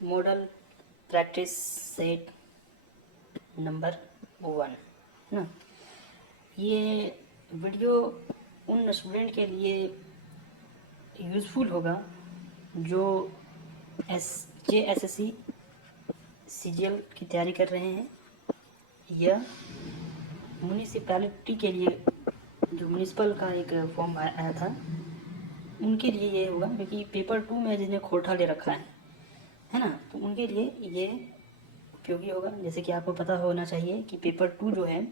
Model practice set number 1 ना। ये video उन स्टूडेंट के लिए यूज़फुल होगा जो JSSC CGL की तैयारी कर रहे हैं या म्यूनिसिपैलिटी के लिए जो म्यूनिसिपल का एक फॉर्म आया था उनके लिए ये होगा, क्योंकि पेपर 2 में जिन्हें खोटा ले रखा है ना, तो उनके लिए ये उपयोगी होगा। जैसे कि आपको पता होना चाहिए कि पेपर 2 जो है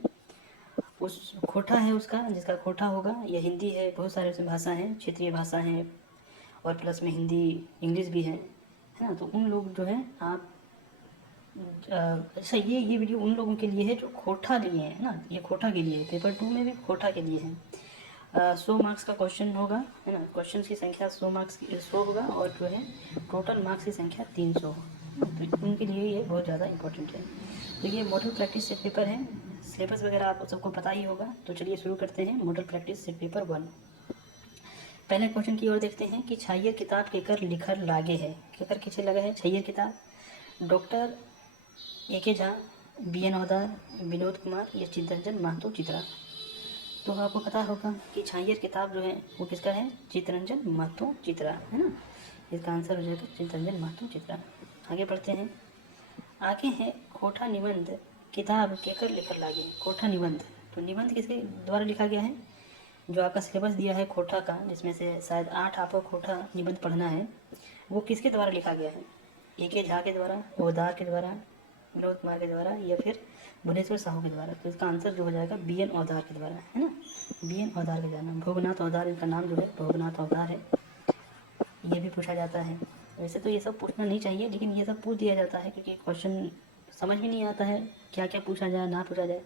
उस खोटा है उसका, जिसका खोटा होगा या हिंदी है, बहुत सारे उसमें भाषा हैं, क्षेत्रीय भाषा हैं और प्लस में हिंदी इंग्लिश भी है ना। तो उन लोग जो है आप अच्छा ये वीडियो उन लोगों के लिए है जो खोटा लिए हैं ना, ये खोटा के लिए पेपर 2 में भी खोटा के लिए है। 100 मार्क्स का क्वेश्चन होगा है ना, क्वेश्चन की संख्या 100 मार्क्स की 100 होगा और जो है टोटल मार्क्स की संख्या 300, तो उनके लिए ये बहुत ज़्यादा इंपॉर्टेंट है। तो ये मॉडल प्रैक्टिस सेट पेपर है, सिलेबस वगैरह आपको सबको पता ही होगा। तो चलिए शुरू करते हैं मॉडल प्रैक्टिस सेट पेपर 1। पहले क्वेश्चन की ओर देखते हैं कि छाइयर किताब केकर लिखर लागे है। केकर किसे लगा है छाइयर किताब? Doctor A.K. झा, B.N. हवलदार, विनोद कुमार या चित्तरंजन महतो चित्रा। तो आपको पता होगा कि छाइयर किताब जो है वो किसका है? चित्तरंजन महतो चित्रा है ना। इसका आंसर हो जाएगा चित्तरंजन महतो चित्रा। आगे बढ़ते हैं। आगे है खोटा निबंध किताब केकर लिखर लागे। खोटा निबंध, तो निबंध किसके द्वारा लिखा गया है? जो आपका सिलेबस दिया है खोटा का, जिसमें से शायद 8 आपको खोटा निबंध पढ़ना है, वो किसके द्वारा लिखा गया है? A.K. झा के द्वारा, हवलदार के द्वारा, विनोद कुमार के द्वारा या फिर भुवनेश्वर साहू के द्वारा। तो इसका आंसर जो हो जाएगा B.N. हवलदार के द्वारा है ना, B.N. हवलदार के द्वारा। भोगनाथ हवलदार इनका नाम जो है भोगनाथ हवलदार है। ये भी पूछा जाता है। वैसे तो ये सब पूछना नहीं चाहिए, लेकिन ये सब पूछ दिया जाता है क्योंकि क्वेश्चन समझ में नहीं आता है क्या क्या पूछा जाए ना पूछा जाए।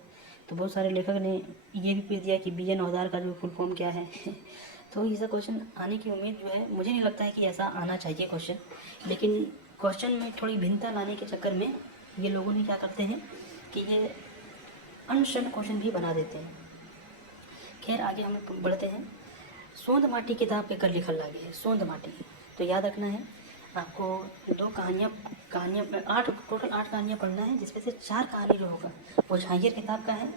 तो बहुत सारे लेखक ने ये भी पूछ दिया कि B.N. हवलदार का जो फुल फॉर्म क्या है तो ये सब क्वेश्चन आने की उम्मीद जो है, मुझे नहीं लगता है कि ऐसा आना चाहिए क्वेश्चन, लेकिन क्वेश्चन में थोड़ी भिन्नता लाने के चक्कर में ये लोगों ने क्या करते हैं कि ये अनशन क्वेश्चन भी बना देते हैं। खैर आगे हम बढ़ते हैं। सोंध माटी किताब के कर लिखल लागे है। सोंध माटी, तो याद रखना है आपको दो कहानियाँ टोटल 8 कहानियाँ पढ़ना है, जिसमें से 4 कहानी जो होगा वो छाइयर किताब का है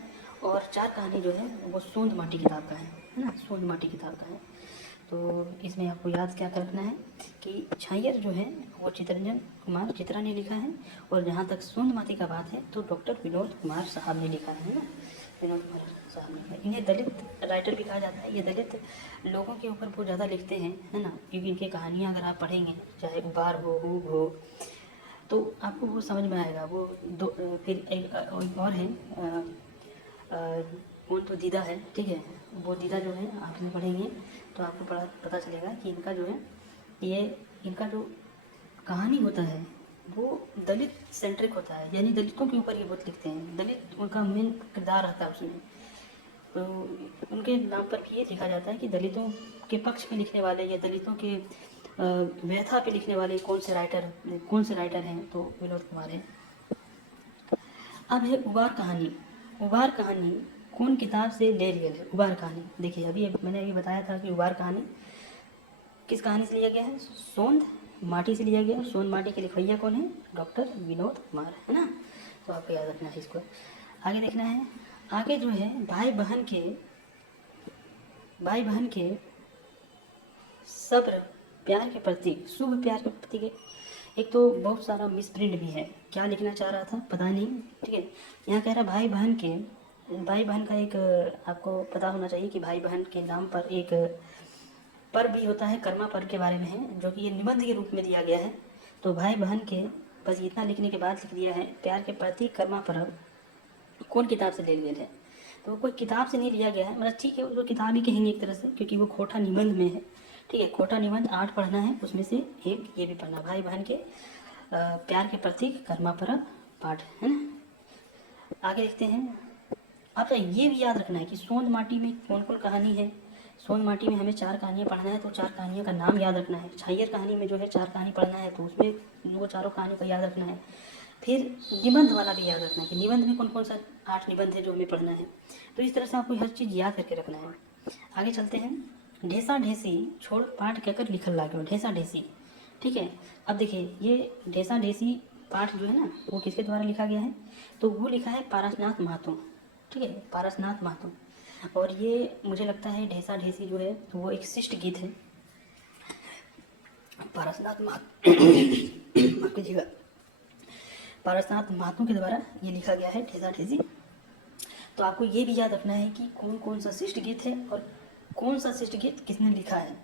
और 4 कहानी जो है वो सोंध माटी किताब का है ना, सोंध माटी किताब का है। तो इसमें आपको याद क्या रखना है कि छाइयर जो है वो चित्तरंजन कुमार चित्रा ने लिखा है, और जहाँ तक सोंध माटी का बात है तो डॉक्टर विनोद कुमार साहब ने लिखा है ना, विनोद कुमार साहब ने लिखा है। इन्हें दलित राइटर भी कहा जाता है। ये दलित लोगों के ऊपर बहुत ज़्यादा लिखते हैं है ना, क्योंकि इनकी कहानियाँ अगर आप पढ़ेंगे, चाहे उबार हो हूब हो, तो आपको वो समझ में आएगा। वो दो फिर एक और है कौन, तो दीदा है, ठीक है। वो दीदा जो है आप इसमें पढ़ेंगे तो आपको पता चलेगा कि इनका जो है ये इनका जो कहानी होता है वो दलित सेंट्रिक होता है, यानी दलितों के ऊपर ये बहुत लिखते हैं। दलित उनका मेन किरदार रहता है उसमें। तो उनके नाम पर भी ये लिखा जाता है कि दलितों के पक्ष में लिखने वाले या दलितों के व्यथा पे लिखने वाले कौन से राइटर हैं, तो विनोद कुमार है। अब है उबार कहानी। उबार कहानी कौन किताब से ले लिया है? उबार कहानी देखिए, मैंने अभी बताया था कि उबार कहानी किस कहानी से लिया गया है? सोंध माटी से लिया गया। सोंध माटी के लिखवैया कौन है? डॉक्टर विनोद कुमार है ना। तो आपको याद रखना है इसको। आगे देखना है। आगे जो है भाई बहन के सब्र प्यार के प्रतीक, शुभ प्यार के प्रतीक। एक तो बहुत सारा मिसप्रिंट भी है, क्या लिखना चाह रहा था पता नहीं, ठीक है। यहाँ कह रहा भाई बहन का एक आपको पता होना चाहिए कि भाई बहन के नाम पर एक पर्व भी होता है, कर्मा पर्व के बारे में है, जो कि ये निबंध के रूप में दिया गया है। तो भाई बहन के बस इतना लिखने के बाद लिख दिया है प्यार के प्रतीक कर्मा पर्व कौन किताब से ले लिए थे? तो वो कोई किताब से नहीं लिया गया है, मतलब ठीक है उसको किताब ही कहेंगे एक तरह से, क्योंकि वो खोटा निबंध में है, ठीक है। खोटा निबंध 8 पढ़ना है, उसमें से एक ये भी पढ़ना, भाई बहन के प्यार के प्रतीक कर्मा पर्व पाठ है ना। आगे देखते हैं। अब ये भी याद रखना है कि सोंध माटी में कौन कौन कहानी है। सोंध माटी में हमें 4 कहानियाँ पढ़ना है, तो 4 कहानियों का नाम याद रखना है। छाइयर कहानी में जो है 4 कहानी पढ़ना है, तो उसमें वो चारों कहानी को याद रखना है। फिर निबंध वाला भी याद रखना है कि निबंध में कौन कौन सा 8 निबंध है जो हमें पढ़ना है। तो इस तरह से आपको हर चीज़ याद करके रखना है। आगे चलते हैं। ढेसा ढेसी छोड़ पाठ कहकर लिखल लागो। ढेसा ढेसी, ठीक है। अब देखिए ये ढेसा ढेसी पाठ जो है ना वो किसके द्वारा लिखा गया है, तो वो लिखा है पारसनाथ महतो, ठीक है, पारसनाथ महतो। और ये मुझे लगता है ढेसा ढेसी जो है वो एक शिष्ट गीत है, पारसनाथ महतो माफ कीजिएगा, पारसनाथ महतो के द्वारा ये लिखा गया है ढेसा ढेसी। तो आपको ये भी याद रखना है कि कौन कौन सा शिष्ट गीत है और कौन सा शिष्ट गीत किसने लिखा है।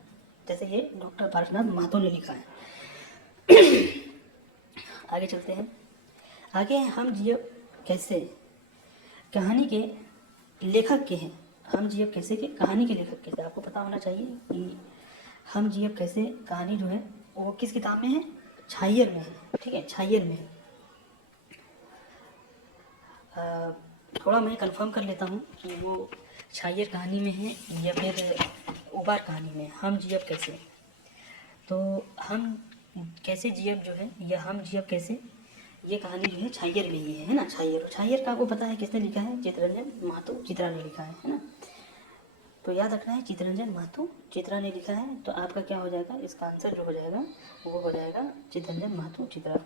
जैसे ये डॉक्टर पारसनाथ महतो ने लिखा है। आगे चलते हैं। आगे हम जियो कैसे कहानी के लेखक के हैं, हम जियब कैसे के कहानी के लेखक कैसे, आपको पता होना चाहिए कि हम जियब कैसे कहानी जो है वो किस किताब में है, छायर में है, ठीक है, छायर में है। थोड़ा मैं कंफर्म कर लेता हूँ कि वो छायर कहानी में है या फिर उबार कहानी में। हम जियब कैसे, तो हम कैसे जियब जो है या हम जियब कैसे ये कहानी जो है छायर में ही है ना। छायर, छायर का आपको पता है किसने लिखा है, चित्तरंजन महतो, चित्रा ने लिखा है ना। तो याद रखना है चित्तरंजन महतो, चित्रा ने लिखा है। तो आपका क्या हो जाएगा, इसका आंसर जो हो जाएगा वो हो जाएगा चित्तरंजन महतो, चित्रा।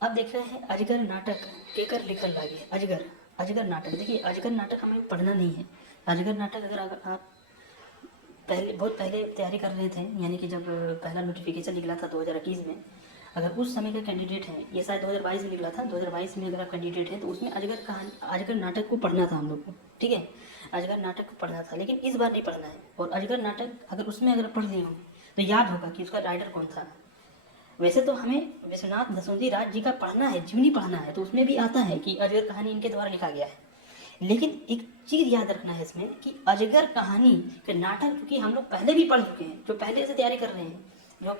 अब देख रहे हैं अजगर नाटक केकर लिखन लागे। अजगर, अजगर नाटक, देखिए अजगर नाटक हमें पढ़ना नहीं है। अजगर नाटक अगर आप बहुत पहले तैयारी कर रहे थे, यानी कि जब पहला नोटिफिकेशन निकला था 2021 में, अगर उस समय का कैंडिडेट है, ये शायद 2022 में निकला था, 2022 में अगर आप कैंडिडेट हैं तो उसमें अजगर कहानी, अजगर नाटक को पढ़ना था हम लोग को, ठीक है, अजगर नाटक को पढ़ना था। लेकिन इस बार नहीं पढ़ना है। और अजगर नाटक अगर उसमें अगर पढ़ लिए हो तो याद होगा कि उसका राइटर कौन था। वैसे तो हमें विश्वनाथ दसोंधी राज जी का पढ़ना है, जीवनी पढ़ना है, तो उसमें भी आता है कि अजगर कहानी इनके द्वारा लिखा गया है। लेकिन एक चीज़ याद रखना है इसमें कि अजगर कहानी के नाटक क्योंकि हम लोग पहले भी पढ़ चुके हैं, जो पहले से तैयारी कर रहे हैं, जो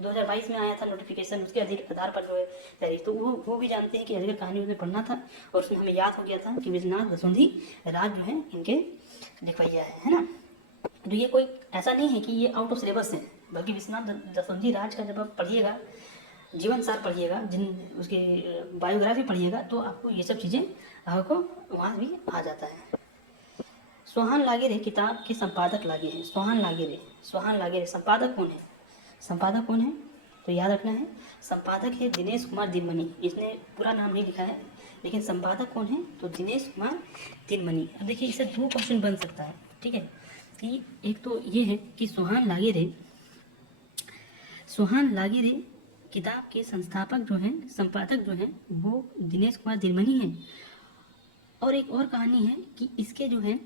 2022 में आया था नोटिफिकेशन, उसके आधार पर जो है तैयारी, तो वो भी जानते हैं कि अजगर कहानी उसमें पढ़ना था। और उसमें हमें याद हो गया था कि विश्वनाथ दसोंधी राज जो है इनके लिखवैया है ना। तो ये कोई ऐसा नहीं है कि ये आउट ऑफ सिलेबस है, बल्कि विश्वनाथ दसोंधी राज का जब आप पढ़िएगा, जीवन सार पढ़िएगा, जिन उसके बायोग्राफी पढ़िएगा, तो आपको ये सब चीज़ें आपको वहाँ भी आ जाता है। सोहान लागेरे किताब के संपादक लागे हैं। सोहान लागेरे, सोहान लागेरे संपादक कौन है, संपादक कौन है, तो याद रखना है संपादक है दिनेश कुमार दिनमणि। इसने पूरा नाम नहीं लिखा है, लेकिन संपादक कौन है, तो दिनेश कुमार दिनमणि। अब देखिए इससे 2 क्वेश्चन बन सकता है, ठीक है, कि एक तो ये है कि सोहान लागेरे, सोहान लागेरे किताब के संस्थापक जो हैं, संपादक जो हैं वो दिनेश कुमार दिनमणि हैं। और एक और कहानी है कि इसके जो है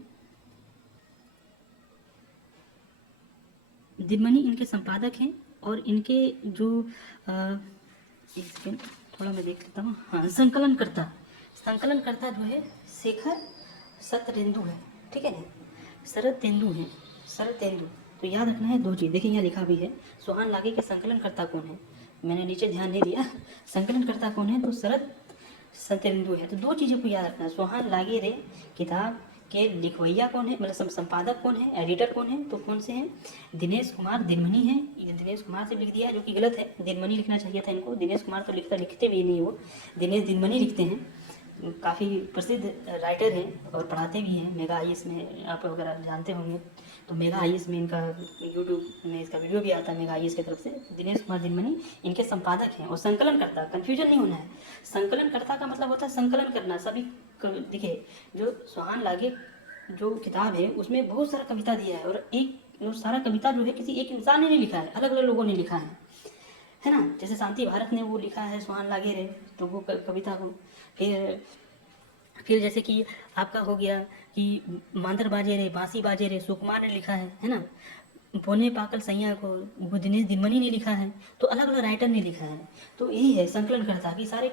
दिनमणि इनके संपादक हैं, और इनके जो एक सेकंड थोड़ा मैं देख लेता हूँ, हाँ, संकलनकर्ता जो है शेखर शरतेंदु है, ठीक है, शरतेंदु है, शरतेंदु। तो याद रखना है 2 चीज़, देखिए यहाँ लिखा भी है सोहान लागे के संकलनकर्ता कौन है, मैंने नीचे ध्यान नहीं दिया, संकलनकर्ता कौन है, तो शरत शरतेंदु है। तो 2 चीज़ों को याद रखना है, सोहान लागेरे किताब के लिखवैया कौन है, मतलब संपादक कौन है, एडिटर कौन है, तो कौन से हैं, दिनेश कुमार दिनमणि है। ये दिनेश कुमार से लिख दिया जो कि गलत है, दिनमणि लिखना चाहिए था इनको, दिनेश कुमार तो लिखते भी नहीं, वो दिनेश दिनमणि लिखते हैं। काफ़ी प्रसिद्ध राइटर हैं और पढ़ाते भी हैं मेगा आईएएस में, आप अगर जानते होंगे तो मेगा आईएएस में इनका यूट्यूब में इसका वीडियो भी आता है मेगा आईएएस की तरफ से। दिनेश कुमार दिनमणि इनके संपादक हैं। और संकलनकर्ता, कन्फ्यूजन नहीं होना है, संकलनकर्ता का मतलब होता है संकलन करना सभी। देखिए जो सोहान लागे जो किताब है उसमें बहुत सारा कविता दिया है, और एक जो सारा कविता जो है किसी एक इंसान ने नहीं लिखा है, अलग अलग लोगों ने लिखा है ना। जैसे शांति भारत ने वो लिखा है सोहान लागेरे, तो वो कविता को फिर जैसे कि आपका हो गया कि मांदर बाजे रे बांसी बाजे रे सुकुमार ने लिखा है ना। बोने पाकल सैया को वो दिनेश दिनमणि ने लिखा है। तो अलग अलग राइटर ने लिखा है। तो यही है संकलनकर्ता कि सारे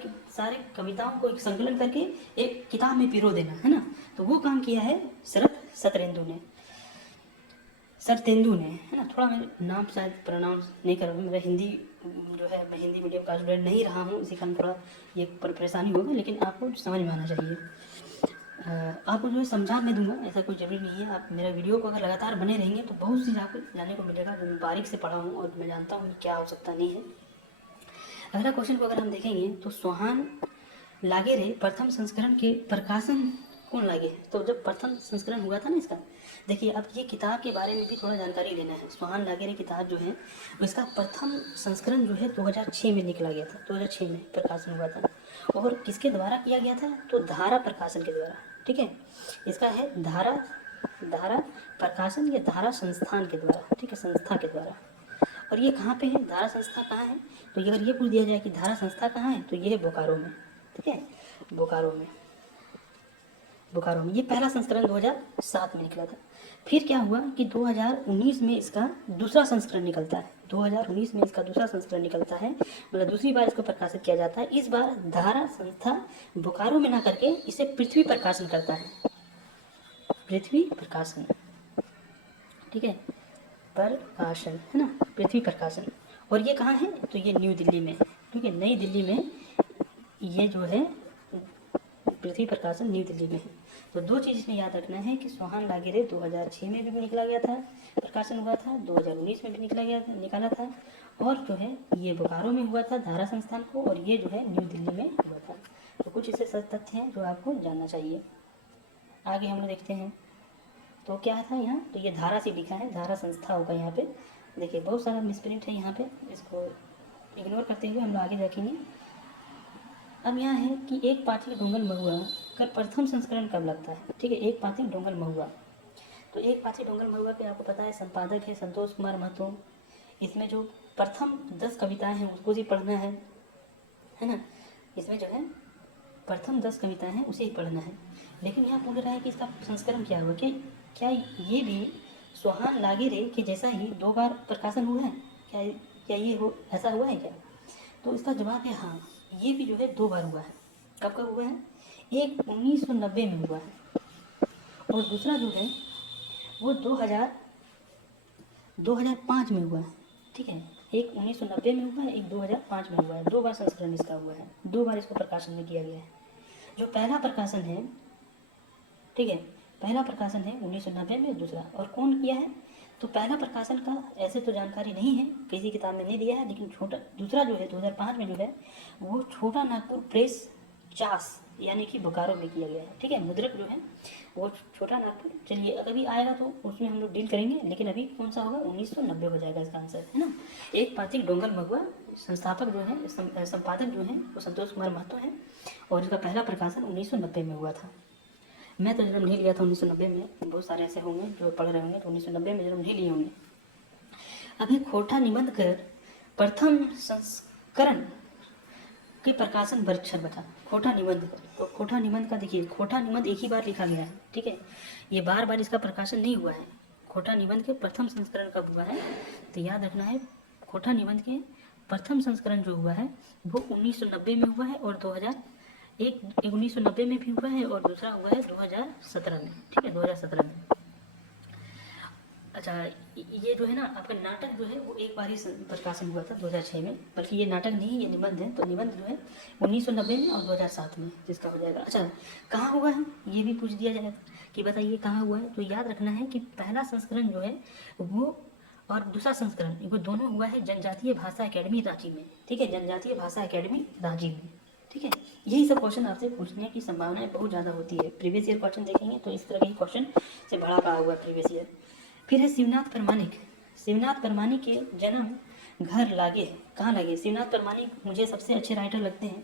कविताओं को एक संकलन करके एक किताब में पिरो देना, है ना। तो वो काम किया है शरत शरतेंदु ने, है ना। थोड़ा मैं नाम शायद प्रोनाउंस नहीं कर रहा हूँ, मेरा हिंदी जो है, मैं हिंदी मीडियम का स्टूडेंट नहीं रहा हूँ, इसी कारण थोड़ा ये परेशानी होगा, लेकिन आपको समझ में आना चाहिए। आपको जो है समझा मैं दूंगा, ऐसा कोई ज़रूरी नहीं है। आप मेरा वीडियो को अगर लगातार बने रहेंगे तो बहुत चीज़ आपको जानने को मिलेगा जो मैं बारीक से पढ़ा हूँ और मैं जानता हूँ क्या हो सकता नहीं है। अगला क्वेश्चन को अगर हम देखेंगे तो सोहान लागेरे प्रथम संस्करण के प्रकाशन कौन लागे? तो जब प्रथम संस्करण हुआ था ना इसका, देखिए अब ये किताब के बारे में भी थोड़ा जानकारी लेना है। सोहान लागे रे किताब जो है इसका प्रथम संस्करण जो है 2006 में निकला गया था, 2006 में प्रकाशन हुआ था। और किसके द्वारा किया गया था? तो धारा प्रकाशन के द्वारा। ठीक है, इसका है धारा प्रकाशन या धारा संस्थान के द्वारा। ठीक है, संस्था के द्वारा। और ये कहाँ पे है? धारा संस्था कहाँ है? तो अगर ये पूछ दिया जाए कि धारा संस्था कहाँ है, तो ये है बोकारो में। ठीक है, बोकारो में ये पहला संस्करण 2007 में निकला था। फिर क्या हुआ कि 2019 में इसका दूसरा संस्करण निकलता है। 2019 में इसका दूसरा संस्करण निकलता है, मतलब दूसरी बार इसको प्रकाशित किया जाता है। इस बार धारा संस्था बोकारो में ना करके इसे पृथ्वी प्रकाशन करता है, पृथ्वी प्रकाशन। ठीक है, प्रकाशन है ना, पृथ्वी प्रकाशन। और ये कहाँ है? तो ये न्यू दिल्ली में है। ठीक है, नई दिल्ली में ये जो है पृथ्वी प्रकाशन न्यू दिल्ली में है। तो दो चीज़ इसमें याद रखना है कि सोहान लागे रे 2006 में भी निकला गया था, प्रकाशन हुआ था, 2019 में भी निकाला था, और जो है ये बोकारो में हुआ था धारा संस्थान को, और ये जो है न्यू दिल्ली में हुआ था। तो कुछ इससे सच तथ्य हैं जो आपको जानना चाहिए। आगे हम लोग देखते हैं तो क्या था यहाँ, तो ये धारा से लिखा है, धारा संस्था होगा यहाँ पे। देखिए बहुत सारा मिसप्रिंट है यहाँ पे, इसको इग्नोर करते हुए हम लोग आगे देखेंगे। अब यहाँ है कि एक पाथी डोंगल महुआ का प्रथम संस्करण कब लगता है? ठीक है, एक पाथी डोंगल महुआ। तो एक पाथी डोंगल महुआ के आपको पता है संपादक है संतोष कुमार महतो। इसमें जो प्रथम 10 कविताएं हैं उसको ही पढ़ना है ना। इसमें जो है प्रथम 10 कविताएं हैं उसे ही पढ़ना है। लेकिन यहाँ पूछ रहा है कि इसका संस्करण क्या हुआ, क्या ये भी सोहान लागे रे कि जैसा ही 2 बार प्रकाशन हुआ है? क्या ये हो ऐसा हुआ है क्या? तो इसका जवाब है हाँ, ये भी जो है 2 बार हुआ है। कब हुआ है? एक 1990 में हुआ है, और दूसरा जो है वो 2005 में हुआ है। ठीक है, एक 1990 में हुआ है, एक 2005 में हुआ है। 2 बार संस्करण इसका हुआ है, 2 बार इसको प्रकाशन में किया गया है। जो पहला प्रकाशन है, ठीक है, पहला प्रकाशन है 1990 में, दूसरा और कौन किया है? तो पहला प्रकाशन का ऐसे तो जानकारी नहीं है, किसी किताब में नहीं दिया है, लेकिन दूसरा जो है 2005 में जो है वो छोटा नागपुर प्रेस चास यानी कि बोकारो में किया गया है। ठीक है, मुद्रक जो है वो छोटा नागपुर। चलिए अभी आएगा तो उसमें हम लोग डील करेंगे, लेकिन अभी कौन सा होगा? 1990 हो जाएगा इसका आंसर, है ना। एक पाथी डोंगल महुआ, संस्थापक जो है संपादक जो है वो संतोष कुमार महतो है, और इसका पहला प्रकाशन 1990 में हुआ था। मैं तो जन्म नहीं लिया था 1990 में, बहुत सारे ऐसे होंगे जो पढ़ रहे होंगे तो 1990 में जन्म नहीं लिए होंगे। अभी खोटा निबंध कर प्रथम संस्करण के प्रकाशन परीक्षण बता। खोटा निबंध, तो खोटा निबंध का देखिए, खोटा निबंध एक ही बार लिखा गया है। ठीक है, ये बार बार इसका प्रकाशन नहीं हुआ है। खोटा निबंध के प्रथम संस्करण कब हुआ है? तो याद रखना है, खोटा निबंध के प्रथम संस्करण जो हुआ है वो 1990 में हुआ है, और 1990 में भी हुआ है, और दूसरा हुआ है 2017 में। ठीक है, 2017 में। अच्छा, ये जो है ना आपका नाटक जो है वो एक बार ही प्रकाशन हुआ था 2006 में, बल्कि ये नाटक नहीं, ये निबंध है। तो निबंध जो है 1990 में और 2007 में जिसका हो जाएगा। अच्छा, कहाँ हुआ है ये भी पूछ दिया जाएगा कि बताइए कहाँ हुआ है। तो याद रखना है कि पहला संस्करण जो है वो और दूसरा संस्करण वो दोनों हुआ है जनजातीय भाषा अकेडमी रांची में। ठीक है, जनजातीय भाषा अकेडमी रांची में। ठीक है, यही सब क्वेश्चन आपसे पूछने की संभावनाएं बहुत ज़्यादा होती है। प्रीवियस ईयर क्वेश्चन देखेंगे तो इस तरह के क्वेश्चन से बड़ा पड़ा हुआ है प्रीवियस ईयर। फिर है शिवनाथ परमाणिक। शिवनाथ परमाणिक के जन्म घर लागे है, कहाँ लागे? शिवनाथ परमाणिक मुझे सबसे अच्छे राइटर लगते हैं,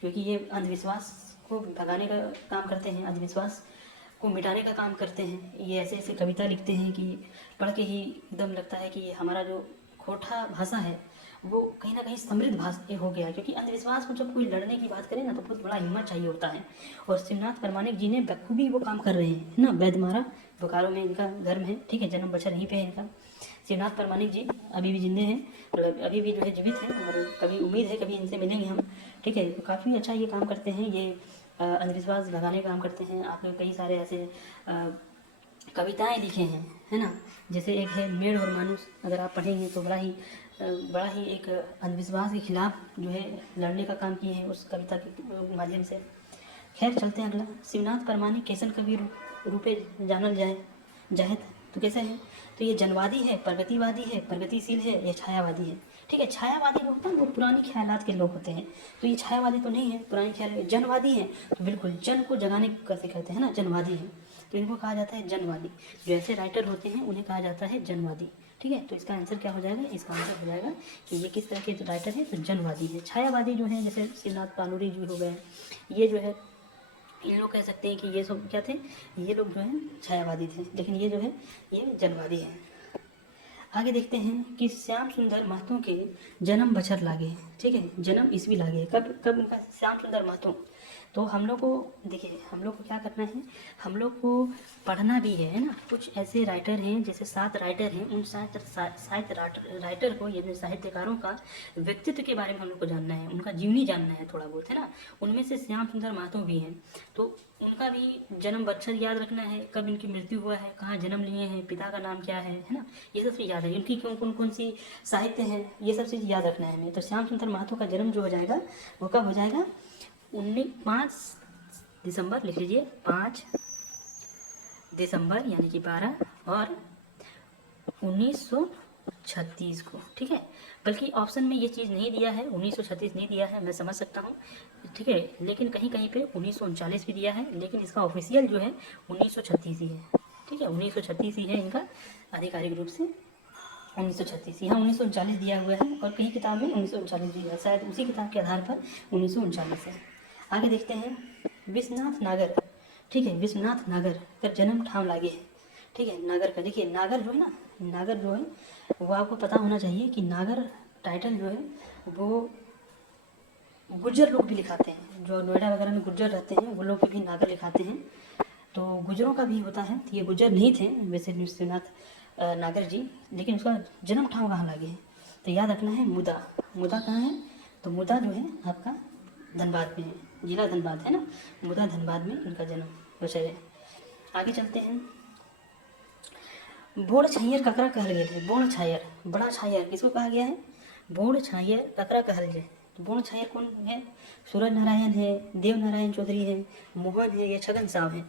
क्योंकि ये अंधविश्वास को भगाने का काम करते हैं, अंधविश्वास को मिटाने का काम करते हैं। ये ऐसे ऐसे कविता लिखते हैं कि पढ़ के ही एकदम लगता है कि हमारा जो खोटा भाषा है वो कहीं ना कहीं समृद्ध भाषा हो गया है। क्योंकि अंधविश्वास को जब कोई लड़ने की बात करे ना तो बहुत बड़ा हिम्मत चाहिए होता है, और शिवनाथ परमाणिक जी ने बखूबी वो काम कर रहे हैं, है ना। बैदमारा बोकारो में इनका घर है। ठीक है, जन्म बचर यहीं पे है इनका। शिवनाथ परमाणिक जी अभी भी जिंदे हैं, मतलब अभी भी जो है जीवित हैं, और कभी उम्मीद है कभी इनसे मिलेंगे हम। ठीक है, तो काफ़ी अच्छा ये काम करते हैं, ये अंधविश्वास भगाने का काम करते हैं। आपने कई सारे ऐसे कविताएं लिखे हैं, है ना। जैसे एक है मेढ़ और मानुस, अगर आप पढ़ेंगे तो बड़ा ही एक अंधविश्वास के खिलाफ जो है लड़ने का काम किए हैं उस कविता के माध्यम से। खैर चलते हैं अगला। शिवनाथ परमाणिक कैसन कवि रूपे जानल जाए तो कैसे है? तो ये जनवादी है, प्रगतिवादी है, प्रगतिशील है, या छायावादी है। ठीक है। छायावादी लोग होते हैं वो पुरानी ख्यालात के लोग होते हैं, तो ये छायावादी तो नहीं है, पुरानी ख्याल। जनवादी है तो बिल्कुल जन को जगाने कैसे कहते हैं ना, जनवादी है, तो इनको कहा जाता है जनवादी। जो ऐसे राइटर होते हैं उन्हें कहा जाता है जनवादी। ठीक है, तो इसका आंसर क्या हो जाएगा, इसका आंसर हो जाएगा कि ये किस तरह के राइटर है, तो जनवादी है। छायावादी जो है जैसे शिवनाथ पानूरी जी हो गए, ये जो है इन लोग कह सकते हैं कि ये सब क्या थे, ये लोग जो है छायावादी थे, लेकिन ये जो है ये जनवादी है। आगे देखते हैं कि श्याम सुंदर महतो के जन्म बछर लागे। ठीक है, जन्म ईस्वी लागे, कब कब उनका, श्याम सुंदर महतो। तो हम लोग को देखिए, हम लोग को क्या करना है, हम लोग को पढ़ना भी है ना। कुछ ऐसे राइटर हैं, जैसे 7 राइटर हैं, उन साहित्य राइटर को, ये साहित्यकारों का व्यक्तित्व के बारे में हम लोग को जानना है, उनका जीवनी जानना है थोड़ा बहुत, है ना। उनमें से श्याम सुंदर महतो भी हैं, तो उनका भी जन्म बच्छर याद रखना है, कब इनकी मृत्यु हुआ है, कहाँ जन्म लिए हैं, पिता का नाम क्या है ना, ये सब चीज़ याद है। इनकी कौन सी साहित्य है, ये सब चीज़ याद रखना है हमें। तो श्याम सुंदर महतो का जन्म जो हो जाएगा वो कब हो जाएगा, 5 दिसंबर, लिख लीजिए 5 दिसंबर यानी कि 12 और 1936 को। ठीक है, बल्कि ऑप्शन में ये चीज़ नहीं दिया है, 1936 नहीं दिया है, मैं समझ सकता हूँ। ठीक है, लेकिन कहीं कहीं पे 1939 भी दिया है, लेकिन इसका ऑफिशियल जो है 1936 ही है। ठीक है, 1936 ही है इनका आधिकारिक रूप से, 1936। यहाँ 1939 दिया हुआ है और कहीं किताब में 1939 दिया है, शायद उसी किताब के आधार पर 1939 है। आगे देखते हैं विश्वनाथ नागर। ठीक है, विश्वनाथ नागर का जन्म ठाम लागे है। ठीक है, नागर का देखिए, नागर जो है ना, नागर जो है वो आपको पता होना चाहिए कि नागर टाइटल जो है वो गुज्जर लोग भी लिखाते हैं, जो नोएडा वगैरह में गुज्जर रहते हैं वो लोग भी नागर लिखाते हैं, तो गुजरों का भी होता है। तो ये गुज्जर नहीं थे वैसे विश्वनाथ नागर जी, लेकिन उसका जन्म ठाम कहाँ लगे है, तो याद रखना है मुदा। मुदा कहाँ है, तो मुदा जो है आपका धनबाद में है, जिला धनबाद है ना, मुदा धनबाद में इनका जन्म बचा है। आगे चलते हैं, बोड़ छायर ककरा कहल गए थे। बोड़ छायर, बड़ा छायर किसको कहा गया है, बोड़ छायर ककरा कहल गए। तो बोड़ छायर कौन है, सूरज नारायण है, देव नारायण चौधरी है, मोहन है या छगन साहब है,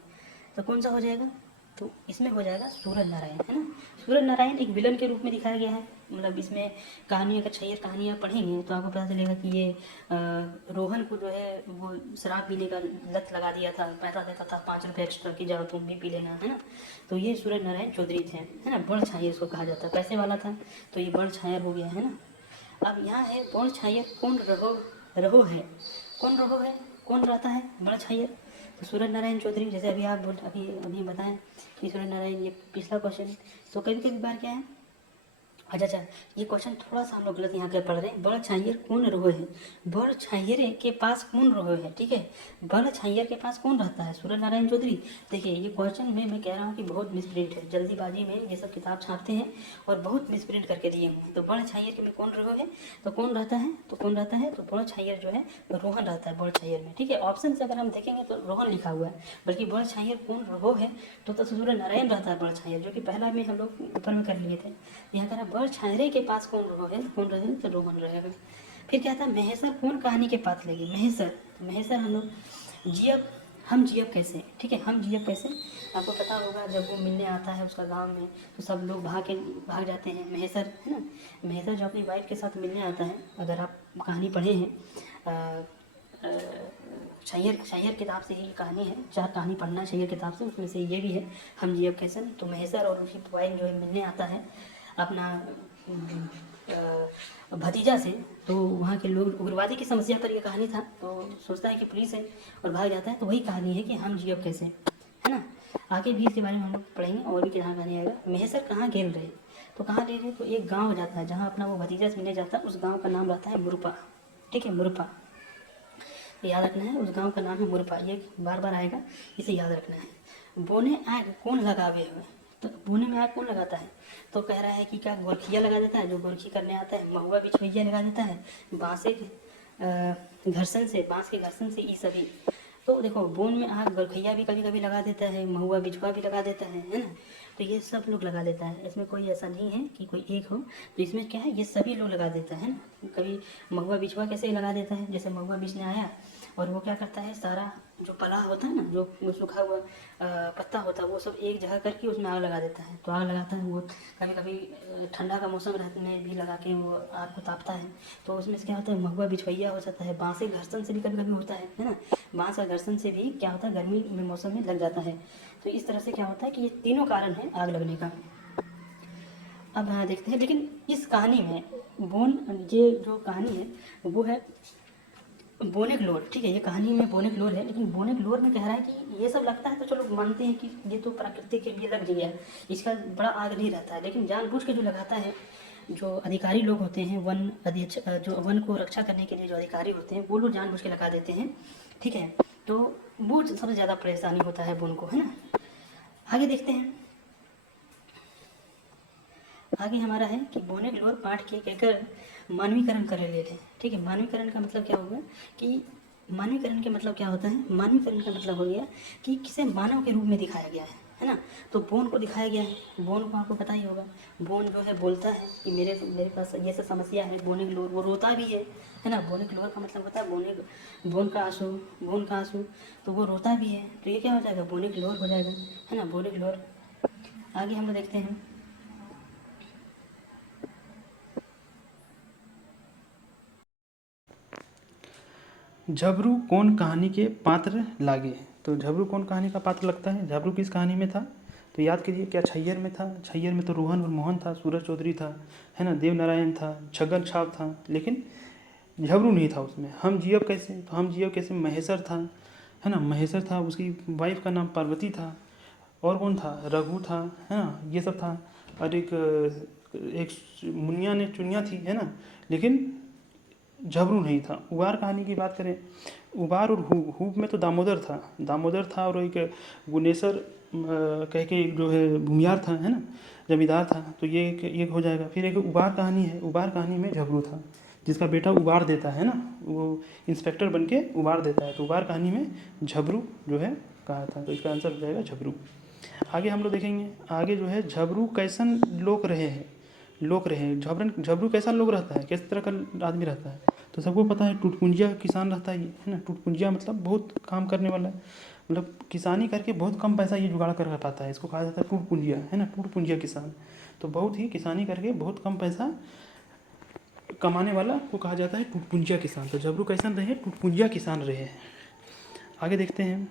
तो कौन सा हो जाएगा, तो इसमें हो जाएगा सूरज नारायण, है ना। सूरज नारायण एक विलन के रूप में दिखाया गया है, मतलब इसमें कहानी, अगर छायर कहानियाँ पढ़ेंगे तो आपको पता चलेगा कि ये रोहन को जो है वो शराब पीने का लत लगा दिया था, पैसा देता था 5 रुपये एक्स्ट्रा की, जाओ तुम भी पी लेना, है ना। तो ये सूरज नारायण चौधरी थे, है ना, बड़ छायर इसको कहा जाता है, पैसे वाला था तो ये बड़ छायर हो गया, है ना। अब यहाँ है बड़ छायर कौन रहो है, कौन रहो है, कौन रहता है बड़ छायर, तो सूरज नारायण चौधरी। जैसे अभी आप अभी बताएं कि सूरज नारायण, ये पिछला क्वेश्चन, तो कभी कभी बार क्या है, अच्छा, ये क्वेश्चन थोड़ा सा हम लोग गलत यहाँ पे पढ़ रहे हैं। बड़ छाइयर कौन रहो है, बड़ छाइयर के पास कौन रहो है। ठीक है, बड़ छाइयर के पास कौन रहता है, सूरज नारायण चौधरी। देखिए ये क्वेश्चन में मैं कह रहा हूँ कि बहुत मिसप्रिंट है, जल्दीबाजी में ये सब किताब छापते हैं और बहुत मिसप्रिंट करके दिए हैं। तो बड़ छाइयर के में कौन रहो है, तो कौन रहता है, तो कौन रहता है, तो बड़ छाइयर जो है रोहन रहता है बड़ छाइयर में। ठीक है, ऑप्शन से अगर हम देखेंगे तो रोहन लिखा हुआ है, बल्कि बड़ छाइयर कौन रहो है तो सूरज नारायण रहता है बड़ छाइयर, जो कि पहला में हम लोग ऊपर में कर लिए थे। यहाँ कह रहा बड़ छायरे के पास कौन रहे, कौन रहे, तो रोहन रहेगा। फिर क्या था, महेश्वर कौन कहानी के पास लगे, महेश्वर, महेश्वर हम लोग जियब, हम जियब कैसे। ठीक है, हम जियब कैसे, आपको पता होगा जब वो मिलने आता है उसका गांव में तो सब लोग भाग जाते हैं, महेश्वर, है ना। महेश्वर जो अपनी वाइफ के साथ मिलने आता है, अगर आप कहानी पढ़े हैं शायर किताब से ही कहानी है, 4 कहानी पढ़ना शायर किताब से, उसमें से ये भी है हम जियब कैसे। तो महेश्वर और उसकी वाइफ जो है मिलने आता है अपना भतीजा से, तो वहाँ के लोग उग्रवादी की समस्या पर यह कहानी था, तो सोचता है कि पुलिस है और भाग जाता है। तो वही कहानी है कि हम जियब कैसे, है ना। आगे भी इसके बारे में हम लोग पढ़ेंगे और भी कितना कहानी आएगा। महेश्वर कहाँ गेल रहे, तो कहाँ ले रहे, तो एक गाँव जाता है जहाँ अपना वो भतीजा से मिलने जाता है, उस गाँव का नाम रहता है मुरपा। ठीक है, मुरपा याद रखना है, उस गांव का नाम है मुरपा, ये बार बार आएगा, इसे याद रखना है। बोने आग कौन लगावे हुए, तो बोने में आग कौन लगाता है, तो कह रहा है कि क्या गोरखिया लगा देता है, जो गोरखी करने आता है, महुआ बिछुइया लगा देता है, बाँस के घर्षण से ये सभी। तो देखो बोन में आग गोरखिया भी कभी कभी लगा देता है, महुआ बिछुआ भी लगा देता है ना, तो ये सब लोग लगा देता है, इसमें कोई ऐसा नहीं है कि कोई एक हो, तो इसमें क्या है, ये सभी लोग लगा देता है ना। कभी महुआ बिछुआ कैसे लगा देता है, जैसे महुआ बिछने आया और वो क्या करता है, सारा जो पला होता है ना, जो सूखा हुआ पत्ता होता है, वो सब एक जगह करके उसमें आग लगा देता है। तो आग लगाता है वो, कभी कभी ठंडा का मौसम रहने में भी लगा के वो आग को तापता है। तो उसमें से क्या होता है, महुआ बिछवैया हो जाता है, बाँस के घर्षण से भी कभी कभी होता है ना, बाँस का घर्षण से भी क्या होता है, गर्मी में मौसम में लग जाता है। तो इस तरह से क्या होता है कि ये तीनों कारण है आग लगने का। अब हाँ देखते हैं, लेकिन इस कहानी में ये जो कहानी है वो है बोनेगलोर, ठीक है, ये कहानी में बोनेगलोर है, लेकिन बोनेगलोर में कह रहा है कि ये सब लगता है तो चलो मानते हैं कि ये तो प्रकृति के लिए लग गया है, इसका बड़ा आग नहीं रहता है, लेकिन जानबूझ के जो लगाता है, जो अधिकारी लोग होते हैं, वन अधीक्षक, जो वन को रक्षा करने के लिए जो अधिकारी होते हैं, वो लोग जानबूझ के लगा देते हैं, ठीक है। तो वो सबसे ज़्यादा परेशानी होता है वन को, है ना। आगे देखते हैं, आगे हमारा है कि बोनेगलोर पाठ के कहकर मानवीकरण कर लेते हैं, ठीक है। मानवीकरण का मतलब क्या होगा कि मानवीकरण के मतलब क्या होता है, मानवीकरण का मतलब हो गया कि किसे मानव के रूप में दिखाया गया है ना। तो बोन को दिखाया गया है, बोन को आपको पता ही होगा, बोन जो है बोलता है कि मेरे पास ये सब समस्या है। बोनेगलोर वो रोता भी है ना। बोनेगलोर का मतलब होता है बोन का आंसू, बोन का आंसू, तो वो रोता भी है, तो ये क्या हो जाएगा, बोनेगलोर हो जाएगा, है ना, बोनेगलोर। आगे हम लोग देखते हैं, झबरू कौन कहानी के पात्र लागे। तो झबरू कौन कहानी का पात्र लगता है, झबरू किस कहानी में था, तो याद कीजिए, क्या छैयर में था। छैयर में तो रोहन और मोहन था, सूरज चौधरी था, है ना, देव नारायण था, छगन छाप था, लेकिन झबरू नहीं था उसमें। हम जियब कैसे, तो हम जियब कैसे महेश्वर था, है ना, महेश्वर था, उसकी वाइफ का नाम पार्वती था, और कौन था, रघु था, है ना, ये सब था। और एक मुनिया ने चुनिया थी, है ना, लेकिन झबरू नहीं था। उबार कहानी की बात करें, उबार और हूब में तो दामोदर था और एक गुनेसर कह के एक जो है भूमियार था, है ना, जमींदार था। तो ये एक हो जाएगा। फिर एक उबार कहानी है, उबार कहानी में झबरू था, जिसका बेटा उबार देता है ना, वो इंस्पेक्टर बन के उबार देता है। तो उबार कहानी में झबरू जो है कहा था, तो इसका आंसर हो जाएगा झबरू। आगे हम लोग देखेंगे, आगे जो है झबरू कैसन लोग रहे हैं, झबरू कैसा लोग रहता है, किस तरह का आदमी रहता है, तो सबको पता है, टूटपुंजिया किसान रहता है ये, है ना। टूटपुंजिया मतलब बहुत काम करने वाला है, मतलब किसानी करके बहुत कम पैसा ये जुगाड़ कर पाता है, इसको कहा जाता है टूटपुंजिया, है ना, टूटपुंजिया किसान। तो बहुत ही किसानी करके बहुत कम पैसा कमाने वाला को कहा जाता है टूटपुंजिया किसान। तो झबरू कैसन रहे, टूटपुंजिया किसान रहे हैं। आगे देखते हैं,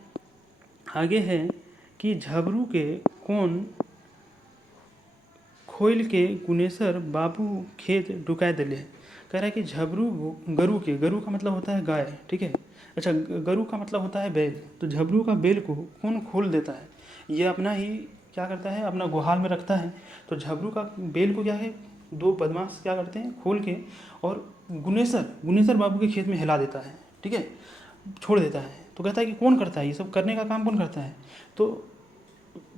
आगे है कि झबरू के कौन खोल के गुनेसर बाबू खेत डुकाए दिले। कह रहा है कि झबरू गरु का मतलब होता है गाय, ठीक है। अच्छा, गरु का मतलब होता है बैल। तो झबरू का बैल को कौन खोल देता है, ये अपना ही क्या करता है, अपना गुहाल में रखता है। तो झबरू का बैल को क्या है, दो बदमाश क्या करते हैं, खोल के और गुनेसर बाबू के खेत में हिला देता है, ठीक है, छोड़ देता है। तो कहता है कि कौन करता है ये सब, करने का काम कौन करता है। तो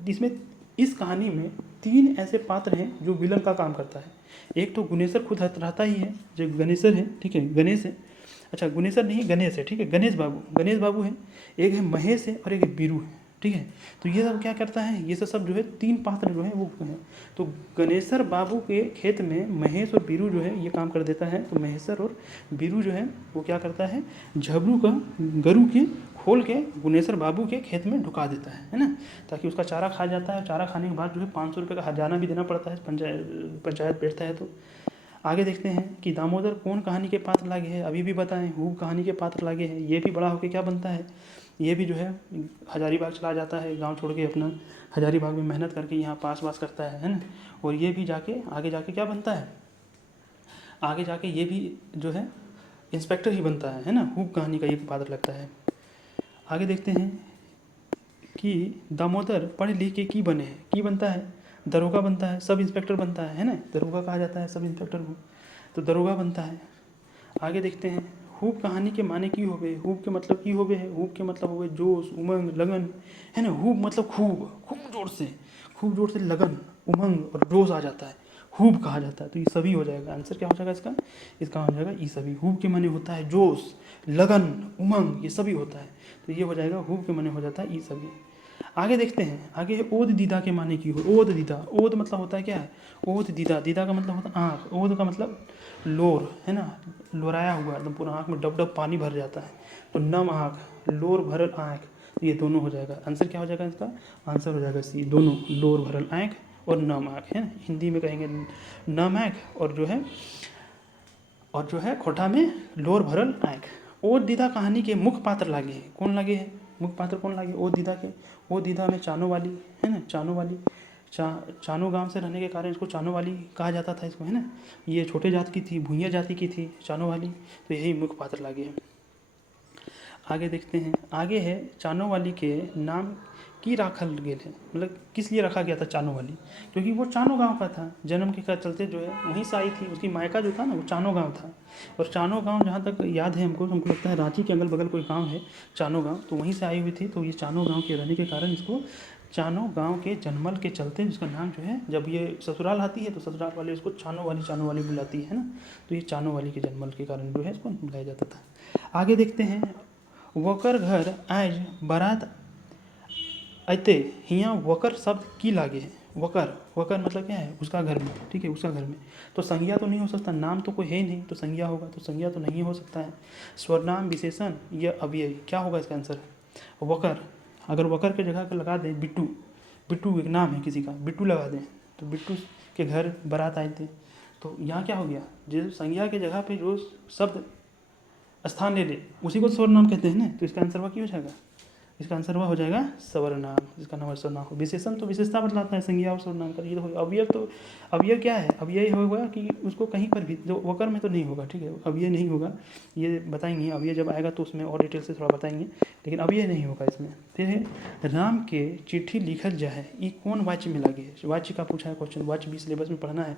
इसमें इस कहानी में तीन ऐसे पात्र हैं जो विलन का काम करता है। एक तो गुनेसर खुद रहता ही है, जो गणेशर है, ठीक है, गणेश है। अच्छा, गुनेसर नहीं, गणेश है, ठीक है, गणेश बाबू है। एक है महेश है और एक है बीरू है, ठीक है। तो ये सब क्या करता है, ये सब जो है तीन पात्र जो है वो है। तो गणेशर बाबू के खेत में महेश और बीरू जो है ये काम कर देता है। तो महेशर और बीरू जो है वो क्या करता है, झबरू का गरु के खोल के गुनेसर बाबू के खेत में ढुका देता है ना, ताकि उसका चारा खा जाता है। चारा खाने के बाद जो है 500 रुपये का हर्जाना भी देना पड़ता है, पंचायत बैठता है। तो आगे देखते हैं कि दामोदर कौन कहानी के पात्र लागे है, अभी भी बताएं, हूब कहानी के पात्र लागे हैं। ये भी बड़ा होकर क्या बनता है, ये भी जो है हजारीबाग चला जाता है, गांव छोड़ के अपना हजारीबाग में मेहनत करके यहाँ पास करता है ना। और ये भी जाके आगे जाके क्या बनता है, आगे जाके ये भी जो है इंस्पेक्टर ही बनता है ना। हूब कहानी का ये पात्र लगता है। आगे देखते हैं कि दामोदर पढ़ लिख के की बने हैं, की बनता है, दरोगा बनता है, सब इंस्पेक्टर बनता है ना, दरोगा कहा जाता है सब इंस्पेक्टर को, तो दरोगा बनता है। आगे देखते हैं, हूब कहानी के माने की होवे, हूब के मतलब की होवे है, हूब के मतलब होवे जोश, उमंग, लगन, है ना। हूब मतलब खूब जोर से लगन, उमंग और जोश आ जाता है, हूब कहा जाता है। तो ये सभी हो जाएगा, आंसर क्या हो जाएगा इसका हो जाएगा ये सभी। हूब के माने होता है जोश, लगन, उमंग, ये सभी होता है। तो ये हो जाएगा, हूब के माने हो जाता है ये सभी। आगे देखते हैं, आगे है ओद दीदा के माने की हो। ओद दीदा, ओद मतलब होता है क्या है, ओद दीदा, दीदा का मतलब होता है आँख, ओद का मतलब लोर, है ना, लोराया हुआ एकदम पूरा आँख में डब डब पानी भर जाता है, तो नम आँख, लोर भरल आँख, तो ये दोनों हो जाएगा। आंसर क्या हो जाएगा इसका, आंसर हो जाएगा सी, दोनों, लोर भरल आँख और नम आँख, है ना, हिंदी में कहेंगे नम आँख और जो है खोटा में लोर भरल आँख। ओ दीदा कहानी के मुख्य पात्र लागे, कौन लागे है, मुख्य पात्र कौन लागे ओ दीदा के, ओ दीदा में चानो वाली, है ना, चानो वाली, चानो गांव से रहने के कारण इसको चानो वाली कहा जाता था इसको, है ना, ये छोटे जात की थी, भूंइया जाति की थी चानो वाली, तो यही मुख्य पात्र लागे। आगे देखते हैं, आगे है चानो वाली के नाम की राखल गेल है, मतलब किस लिए रखा गया था चानो वाली, क्योंकि वो चानो गांव का था, जन्म के चलते जो है वहीं से आई थी, उसकी मायका जो था ना वो चानो गांव था। और चानो गांव जहाँ तक याद है हमको लगता है रांची के अगल बगल कोई गांव है चानो गांव, तो वहीं से आई हुई थी, तो ये चानो गांव के रहने के कारण इसको चानो गांव के जन्मल के चलते जिसका नाम जो है, जब ये ससुराल आती है तो ससुराल वाले इसको चानो वाली बुलाती है ना, तो ये चानो वाली के जन्मल के कारण जो है इसको बुलाया जाता था। आगे देखते हैं, वकर घर आज बारात अते, हियाँ वकर शब्द की लागे है, वकर, वकर मतलब क्या है, उसका घर में, ठीक है, उसका घर में, तो संज्ञा तो नहीं हो सकता, नाम तो कोई है ही नहीं, तो संज्ञा होगा, तो संज्ञा तो नहीं हो सकता है। स्वरनाम विशेषण या अव्यय, क्या होगा इसका आंसर, वकर, अगर वकर के जगह पर लगा दें बिट्टू, बिट्टू एक नाम है किसी का, बिट्टू लगा दें, तो बिट्टू के घर बारात आए थे, तो यहाँ क्या हो गया, जो संज्ञा के जगह पे जो शब्द स्थान ले ले उसी को स्वरनाम कहते हैं ना, तो इसका आंसर वह क्यों हो जाएगा, इसका आंसर वह हो जाएगा सर्वनाम, जिसका नाम है सर्वनाम। विशेषण तो विशेषता बतलाता है संज्ञा और सर्वनाम का, ये तो अवयव, तो अवयव क्या है, अवयव होगा कि उसको कहीं पर भी, जो वकर में तो नहीं होगा, ठीक है, अवयव नहीं होगा, ये बताएंगे, अवयव जब आएगा तो उसमें और डिटेल से थोड़ा बताएंगे, लेकिन अवयव नहीं होगा इसमें। फिर है राम के चिट्ठी लिखल जाए, ये कौन वाच्य में लगे, वाच्य का पूछा है क्वेश्चन, वाच्य भी सिलेबस में पढ़ना है,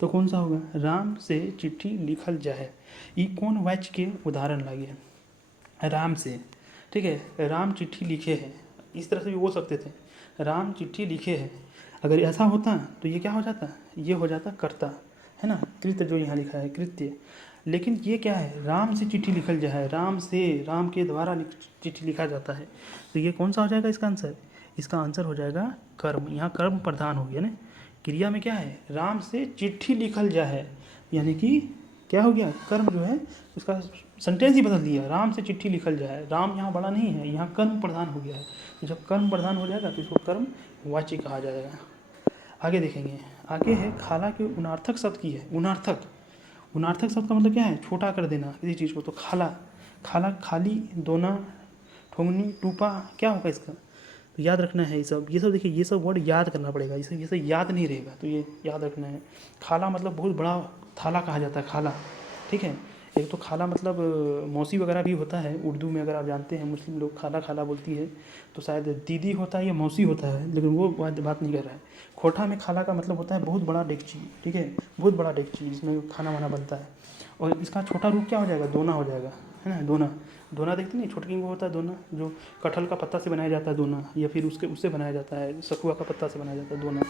तो कौन सा होगा, राम से चिट्ठी लिखल जाए, ये कौन वाच्य के उदाहरण लगे, राम से, ठीक है, राम चिट्ठी लिखे हैं, इस तरह से भी बोल सकते थे, राम चिट्ठी लिखे हैं, अगर ऐसा होता तो ये क्या हो जाता, ये हो जाता कर्ता, है ना, कृत्य जो यहाँ लिखा है कृत्य, लेकिन ये क्या है, राम से चिट्ठी लिखल जाए, राम से, राम के द्वारा चिट्ठी लिखा जाता है, तो ये कौन सा हो जाएगा इसका आंसर, इसका आंसर हो जाएगा कर्म, यहाँ कर्म प्रधान हो गया ना, क्रिया में क्या है, राम से चिट्ठी लिखल जाए, यानी कि क्या हो गया, कर्म जो है उसका सेंटेंस ही बदल दिया, राम से चिट्ठी लिखल जाए, राम यहाँ बड़ा नहीं है, यहाँ कर्म प्रधान हो गया है, तो जब कर्म प्रधान हो जाएगा तो इसको कर्म वाची कहा जाएगा। आगे देखेंगे, आगे है खाला के उनार्थक शब्द की है, उनार्थक, उनार्थक शब्द का मतलब क्या है, छोटा कर देना किसी चीज़ को, तो खाला, खाला, खाली, दोना, ठोंगनी, टूपा, क्या होगा इसका, तो याद रखना है ये सब देखिए, ये सब वर्ड याद करना पड़ेगा, ये सब याद नहीं रहेगा, तो ये याद रखना है। खाला मतलब बहुत बड़ा थाला कहा जाता है, खाला, ठीक है, एक तो खाला मतलब मौसी वगैरह भी होता है, उर्दू में अगर आप जानते हैं मुस्लिम लोग खाला खाला बोलती है, तो शायद दीदी होता है या मौसी होता है, लेकिन वो बात नहीं कर रहा है। खोटा में खाला का मतलब होता है बहुत बड़ा डेगची, ठीक है, बहुत बड़ा डेगची जिसमें खाना वाना बनता है, और इसका छोटा रूप क्या हो जाएगा, दोना हो जाएगा, है ना, दोना, दोना देखते नहीं, छोटकी वो होता है दोना, जो कटहल का पत्ता से बनाया जाता है दोना, या फिर उससे बनाया जाता है, सखुआ का पत्ता से बनाया जाता है दोना।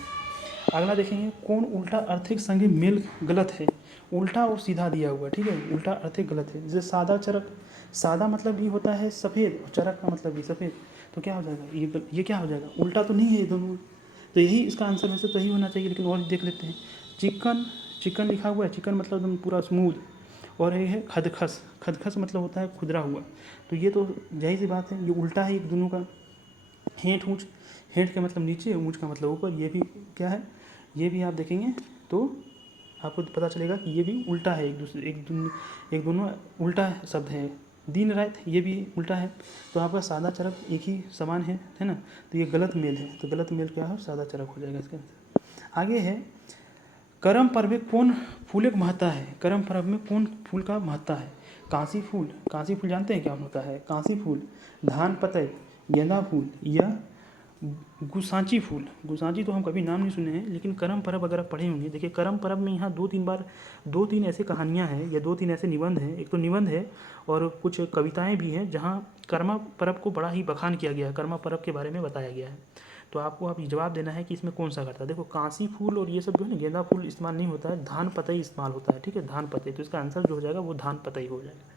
अगला देखेंगे, कौन उल्टा अर्थिक संगे मेल गलत है, उल्टा और सीधा दिया हुआ, ठीक है, उल्टा अर्थिक गलत है, जैसे सादा चरक, सादा मतलब भी होता है सफ़ेद और चरक का मतलब भी सफ़ेद, तो क्या हो जाएगा, ये क्या हो जाएगा, उल्टा तो नहीं है ये दोनों, तो यही इसका आंसर वैसे तो यही होना चाहिए, लेकिन और देख लेते हैं। चिकन, चिकन लिखा हुआ है, चिकन मतलब एकदम पूरा स्मूथ, और ये है खदखस, खदखस मतलब होता है खुदरा हुआ, तो ये तो जाहिर सी बात है ये उल्टा है एक दोनों का। हेंठ ऊँच, हेंठ का मतलब नीचे, ऊँच का मतलब ऊपर, ये भी क्या है, ये भी आप देखेंगे तो आपको पता चलेगा कि ये भी उल्टा है, एक दोनों उल्टा शब्द है। दिन रात ये भी उल्टा है, तो आपका सादा चरक एक ही समान है ना, तो ये गलत मेल है, तो गलत मेल क्या है, सादा चरक हो जाएगा इसका आंसर। आगे है, करम पर्व में कौन फूल का महत्ता है, करम पर्व में कौन फूल का महत्ता है, कांसी फूल, कांसी फूल जानते हैं क्या होता है, कांसी फूल, धान पतई, गेंदा फूल या गुसांची फूल। गुसांची तो हम कभी नाम नहीं सुने हैं, लेकिन करम परब अगर आप पढ़े होंगे, देखिए करम परब में यहाँ दो तीन ऐसे कहानियाँ हैं या 2-3 ऐसे निबंध हैं, एक तो निबंध है और कुछ कविताएं भी हैं जहाँ कर्मा परब को बड़ा ही बखान किया गया है, कर्मा परब के बारे में बताया गया है। तो आपको आप जवाब देना है कि इसमें कौन सा करता है। देखो कांसी फूल और ये सब जो है ना गेंदा फूल इस्तेमाल नहीं होता है, धान पतई इस्तेमाल होता है, ठीक है, धान पतई। तो इसका आंसर जो हो जाएगा वो धान पतई हो जाएगा,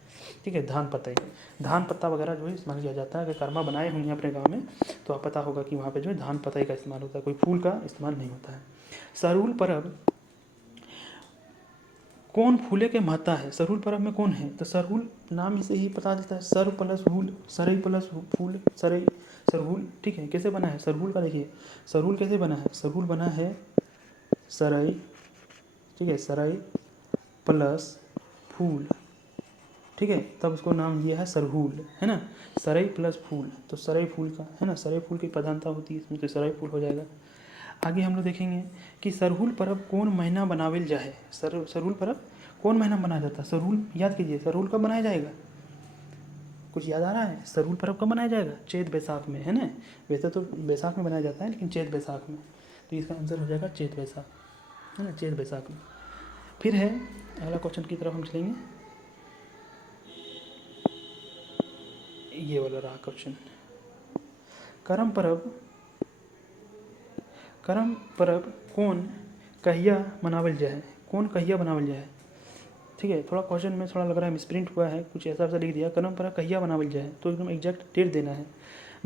ठीक है, धान पतई। धान पत्ता वगैरह जो है इस्तेमाल किया जाता है। अगर कर्मा बनाए होंगे अपने गाँव में तो आप पता होगा कि वहाँ पर जो है धान पतई का इस्तेमाल होता है, कोई फूल का इस्तेमाल नहीं होता है। सरहुल परब कौन फूले के महत्ता है? सरहुल परब में कौन है? तो सरहुल नाम से ही पता चलता है, सर प्लस हुल, सरई प्लस फूल, सरई, सरहुल, ठीक है। कैसे बना है सरहुल का? देखिए सरहुल कैसे बना है, सरहुल बना है सरई, ठीक है, सरई प्लस फूल, ठीक है, तब उसको नाम दिया है सरहुल, है ना, सरई प्लस फूल, तो सरई फूल का, है ना, सरई फूल की प्रधानता होती है इसमें, तो सरई फूल हो जाएगा। आगे हम लोग देखेंगे कि सरहुल परब कौन महीना बनावल जाए। सरहुल परब कौन महीना बनाया जाता है? सरहुल याद कीजिए, सरहुल कब बनाया जाएगा? कुछ याद आ रहा है? सरहुल परब कब मनाया जाएगा? चैत बैसाख में, है ना। वैसे तो बैसाख में बनाया जाता है लेकिन चैत बैसाख में, तो इसका आंसर हो जाएगा चैत बैसाख, है ना, चैत बैसाख में। फिर है अगला क्वेश्चन की तरफ हम चलेंगे, ये वाला रहा क्वेश्चन। करम परब, करम परब कौन कहिया मनावल जाए? कौन कहिया मनावल जाए? ठीक है, थोड़ा क्वेश्चन में थोड़ा लग रहा है मिसप्रिंट हुआ है, कुछ ऐसा लिख दिया, करम परब कहिया मनावल जाए, तो एकदम एग्जैक्ट डेट देना है।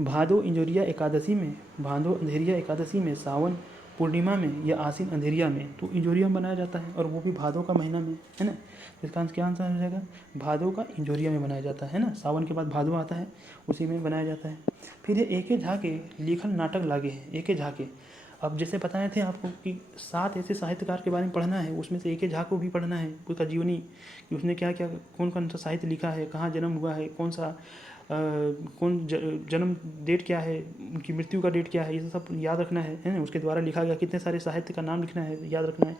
भादो इंजोरिया एकादशी में, भादो अंधेरिया एकादशी में, सावन पूर्णिमा में, या आसीन अंधेरिया में, तो इंजोरिया में बनाया जाता है और वो भी भादो का महीना में, है ना। इसका आंसर क्या आंसर हो जाएगा? भादो का इंजोरिया में बनाया जाता है ना, सावन के बाद भादो आता है, उसी में बनाया जाता है। फिर ये एके झा के लिखल नाटक लागे हैं, एके झा के। अब जैसे बताए थे आपको कि 7 ऐसे साहित्यकार के बारे में पढ़ना है, उसमें से एके झा को भी पढ़ना है, उसका जीवनी, कि उसने क्या क्या कौन कौन सा साहित्य लिखा है, कहाँ जन्म हुआ है, कौन सा जन्म डेट क्या है, उनकी मृत्यु का डेट क्या है, ये सब याद रखना है ना। उसके द्वारा लिखा गया कितने सारे साहित्य का नाम लिखना है, याद रखना है।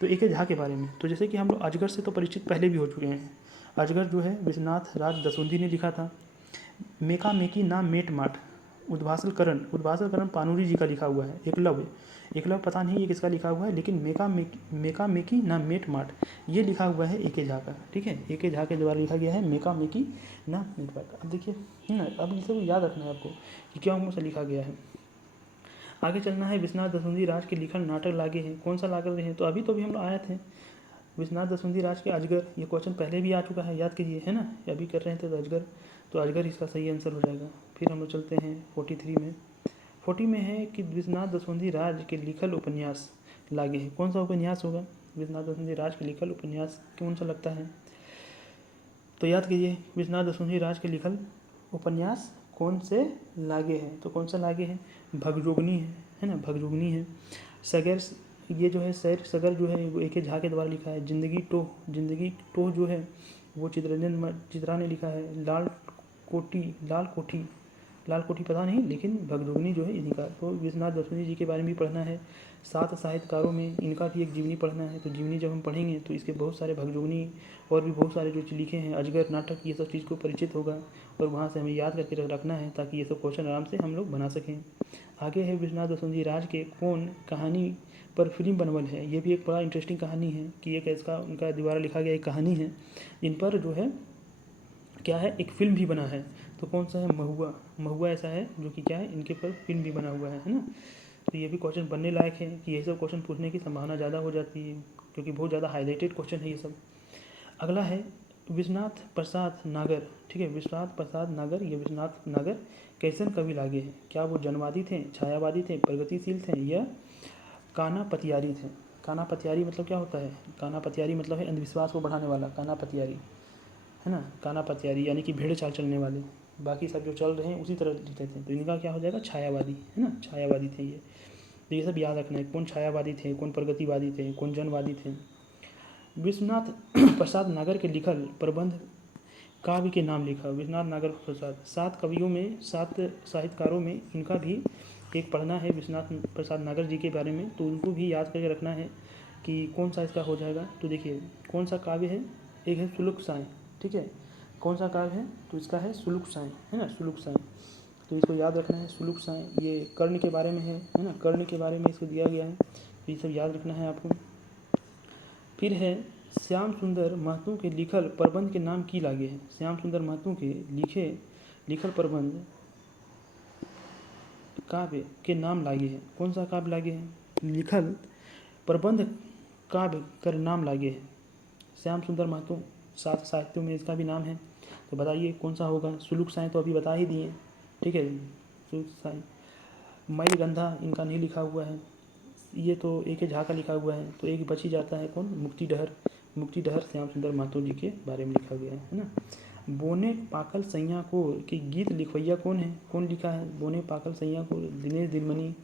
तो एके झा के बारे में, तो जैसे कि हम लोग अजगर से तो परिचित पहले भी हो चुके हैं। अजगर जो है विश्वनाथ राज दसुंधी ने लिखा था। मेका मेकी नाम मेट माट, उद्भासल करण पानूरी जी का लिखा हुआ है। एकलव्य, एकलव्य पता नहीं ये किसका लिखा हुआ है, लेकिन मेका मेकी ना मेट माट ये लिखा हुआ है एके झा का, ठीक है, एके झा के द्वारा लिखा गया है मेका मेकी ना मेट माट। अब देखिए है ना, अब इसे याद रखना है आपको कि क्या उनसे लिखा गया है। आगे चलना है, विश्वनाथ दसुंधी राज के लिखल नाटक लागे हैं, कौन सा लागे हैं? तो अभी तो भी हम लोग आए थे विश्वनाथ दसुंधी राज के अजगर, ये क्वेश्चन पहले भी आ चुका है, याद कीजिए, है ना, अभी कर रहे थे तो अजगर, तो अजगर इसका सही आंसर हो जाएगा। फिर हम लोग चलते हैं 43 में। 40 में है कि विश्वनाथ दसुंधी राज के लिखल उपन्यास लागे हैं, कौन सा उपन्यास होगा? विश्वनाथ दसुंधी राज के लिखल उपन्यास कौन सा लगता है? तो याद कीजिए, विश्वनाथ दसुंधी राज के लिखल उपन्यास कौन से लागे हैं? तो कौन सा लागे हैं? भगजोगनी है ना, भगजोगनी है। सगैर, ये जो है सैर सगर जो है वो एके झा के द्वारा लिखा है। जिंदगी टोह जो है वो चित्ररंजन चित्रा ने लिखा है। लाल कोठी पता नहीं, लेकिन भगजोगनी जो है इन्हीं का। तो विश्वनाथ दसुंधी जी के बारे में भी पढ़ना है। 7 साहित्यकारों में इनका भी एक जीवनी पढ़ना है। तो जीवनी जब हम पढ़ेंगे तो इसके बहुत सारे भगजोगनी और भी बहुत सारे जो लिखे हैं, अजगर नाटक, ये सब चीज़ को परिचित होगा और वहाँ से हमें याद करके रखना है ताकि ये सब क्वेश्चन आराम से हम लोग बना सकें। आगे है विश्वनाथ दसुंधी राज के कौन कहानी पर फिल्म बनवल है। ये भी एक बड़ा इंटरेस्टिंग कहानी है कि एक इसका उनका द्वारा लिखा गया एक कहानी है, इन पर जो है क्या है, एक फिल्म भी बना है। तो कौन सा है? महुआ। महुआ ऐसा है जो कि क्या है, इनके पर फिल्म भी बना हुआ है ना। तो ये भी क्वेश्चन बनने लायक है कि ये सब क्वेश्चन पूछने की संभावना ज़्यादा हो जाती है क्योंकि बहुत ज़्यादा हाईलाइटेड क्वेश्चन है ये सब। अगला है विश्वनाथ प्रसाद नागर, ठीक है, विश्वनाथ प्रसाद नागर, ये विश्वनाथ नागर कैसन कवि लागे हैं? क्या वो जनवादी थे, छायावादी थे, प्रगतिशील थे, या काना पतियारी थे? काना पतियारी मतलब क्या होता है? काना पतियारी मतलब है अंधविश्वास को बढ़ाने वाला, काना पतियारी, है ना, काना पतियारी यानी कि भेड़ चाल चलने वाले, बाकी सब जो चल रहे हैं उसी तरह दिखते थे। तो इनका क्या हो जाएगा? छायावादी, है ना, छायावादी थे ये। तो ये सब याद रखना है, कौन छायावादी थे, कौन प्रगतिवादी थे, कौन जनवादी थे। विश्वनाथ प्रसाद नागर के लिखल प्रबंध काव्य के नाम लिखा। विश्वनाथ नागर प्रसाद 7 कवियों में, 7 साहित्यकारों में इनका भी एक पढ़ना है विश्वनाथ प्रसाद नागर जी के बारे में, तो उनको भी याद करके रखना है कि कौन सा इसका हो जाएगा। तो देखिए कौन सा काव्य है, एक है सुलुक साएँ, ठीक है, कौन सा काव्य है? तो इसका है सुलुक साएँ, है ना, सुलुक साएँ। तो इसको याद रखना है, सुलुक साएँ, ये कर्ण के बारे में है ना, कर्ण के बारे में इसको दिया गया है, तो ये सब याद रखना है आपको। फिर है श्याम सुंदर महतो के लिखल प्रबंध के नाम की लागे हैं। श्याम सुंदर महतो के लिखल प्रबंध काव्य के नाम लागे हैं। कौन सा काव्य लागे हैं? लिखल प्रबंध काव्य कर नाम लागे हैं। श्याम सुंदर महतो, सात साहित्यों में इसका भी नाम है। तो बताइए कौन सा होगा? सुलुक साई तो अभी बता ही दिए, ठीक है। सुलुक साई, मईलगंधा इनका नहीं लिखा हुआ है। ये तो एक झा का लिखा हुआ है, तो एक बच ही जाता है कौन? मुक्तिडहर। मुक्तिडहर श्याम सुंदर महतो जी के बारे में लिखा गया है ना। बोने पाकल सैया को की गीत लिखवैया कौन है? कौन लिखा है बोने पाकल सैया को? दिनेश दिनमणि,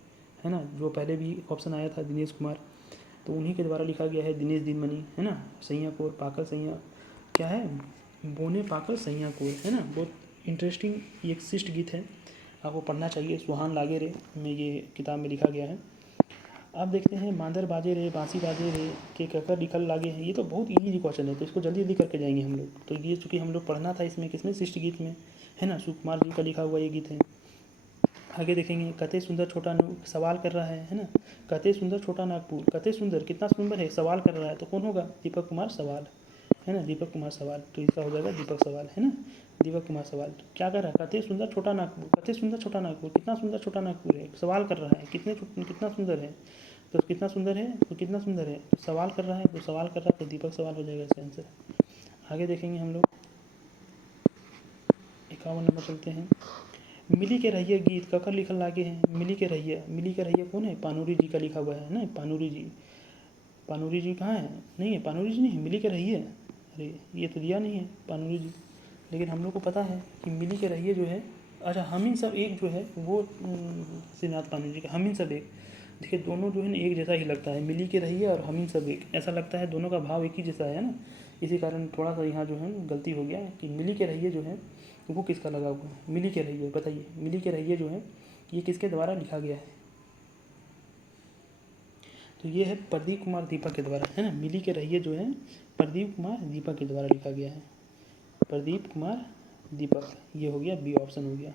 है ना, जो पहले भी ऑप्शन आया था दिनेश कुमार, तो उन्हीं के द्वारा लिखा गया है, दिनेश दिनमणि, है ना। सैया कोर पाकल सैया क्या है? बोने पाकल सैया कोर, है ना। बहुत इंटरेस्टिंग एक शिष्ट गीत है, आपको पढ़ना चाहिए। सुहान लागे रे में ये किताब में लिखा गया है। आप देखते हैं मांदर बाजे रे बांसी बाजे रे के ककर लिखल लागे हैं। ये तो बहुत इजी क्वेश्चन है, तो इसको जल्दी जल्दी करके जाएंगे हम लोग। तो ये चूँकि हम लोग पढ़ना था इसमें, किसमें? शिष्ट गीत में, है ना। सुकुमार जी का लिखा हुआ ये गीत है। आगे देखेंगे, कते सुंदर छोटा सवाल कर रहा है ना। कते सुंदर छोटा नागपुर, कते सुंदर कितना सुंदर है, सवाल कर रहा है, तो कौन होगा? दीपक कुमार सवाल, है ना। दीपक कुमार सवाल, तो इसका हो जाएगा दीपक सवाल, है ना। दीपक कुमार सवाल तो क्या कर रहा है? कते सुंदर छोटा नागपुर, कते सुंदर छोटा नागपुर, कितना सुंदर छोटा नागपुर है, सवाल कर रहा है, कितना सुंदर है, तो कितना सुंदर है, तो कितना सुंदर है, तो सवाल कर रहा है, तो सवाल कर रहा है, तो दीपक सवाल हो जाएगा इसका आंसर। आगे देखेंगे हम लोग 51 नंबर चलते हैं। मिली के रहिए गीत ककर लिखल लागे हैं। मिली के रहिए कौन है? पानूरी जी का लिखा हुआ है ना। पानूरी जी, पानूरी जी कहाँ है? नहीं है, पानूरी जी नहीं है, मिली के रहिए। अरे ये तो दिया नहीं है पानूरी जी, लेकिन हम लोग को पता है कि मिली के रहिए जो है, अच्छा हम इन सब एक जो है वो श्रीनाथ पानूरी जी का हम इन सब एक। देखिए दोनों जो है ना एक जैसा ही लगता है, मिली के रहिए और हम इन सब एक, ऐसा लगता है दोनों का भाव एक ही जैसा है ना। इसी कारण थोड़ा सा यहाँ जो है गलती हो गया कि मिली के रहिए जो है वो किसका लगा हुआ है? मिली के रहिए, बताइए मिली के रहिए जो है ये किसके द्वारा लिखा गया है? तो ये है प्रदीप कुमार दीपक के द्वारा, है ना। मिली के रहिए जो है प्रदीप कुमार दीपक के द्वारा लिखा गया है। प्रदीप कुमार दीपक, ये हो गया बी ऑप्शन हो गया।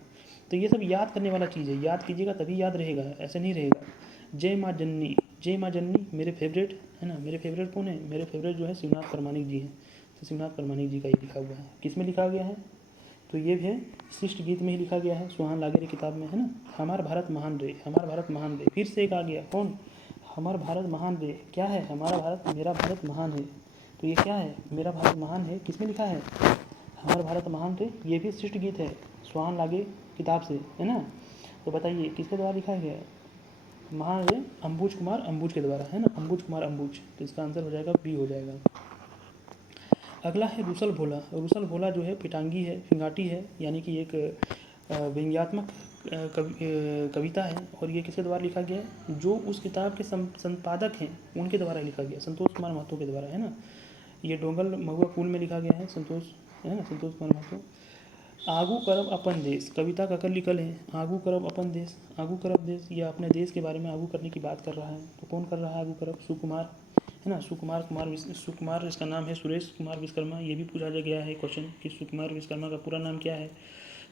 तो ये सब याद करने वाला चीज़ है, याद कीजिएगा तभी याद रहेगा, ऐसे नहीं रहेगा। जय माँ जननी, जय माँ जननी मेरे फेवरेट, है ना। मेरे फेवरेट कौन है? मेरे फेवरेट जो है शिवनाथ परमाणिक जी हैं। तो शिवनाथ परमाणिक जी का ये लिखा हुआ है, किस में लिखा गया है? तो ये भी है शिष्ट गीत में ही लिखा गया है, सुहान लागे रे किताब में, है ना। हमार भारत महान रे, हमार भारत महान रे, फिर से एक आ गया कौन? हमार भारत महान रे, क्या है? हमारा भारत, मेरा भारत महान है। तो ये क्या है? मेरा भारत महान है, किस में लिखा है? हमारा भारत महान थे, ये भी शिष्ट गीत है, सुहान लागे किताब से, है ना। तो बताइए किसके द्वारा लिखा गया है? महान रे अंबुज कुमार अंबुज के द्वारा, है ना। अंबुज कुमार अंबुज, तो इसका आंसर हो जाएगा बी हो जाएगा। अगला है रुसल भोला। रुसल भोला जो है पिटांगी है, फिंगाटी है, यानी कि एक व्यंग्यात्मक कविता है। और ये किसके द्वारा लिखा गया है? जो उस किताब के संपादक हैं उनके द्वारा लिखा गया, संतोष कुमार महतो के द्वारा, है ना। ये डोंगल महुआ पुल में लिखा गया है, संतोष, है ना, संतोष कुमार महतो। आगू करब अपन देश, कविता का कर लिखल है। आगू करब अपन देश, आगू करब देश, ये अपने देश के बारे में आगू करने की बात कर रहा है। तो कौन कर रहा है आगू करब? सुकुमार, है ना। सुकुमार इसका नाम है सुरेश कुमार विश्वकर्मा। ये भी पूछा गया है क्वेश्चन कि सुकुमार विश्वकर्मा का पूरा नाम क्या है?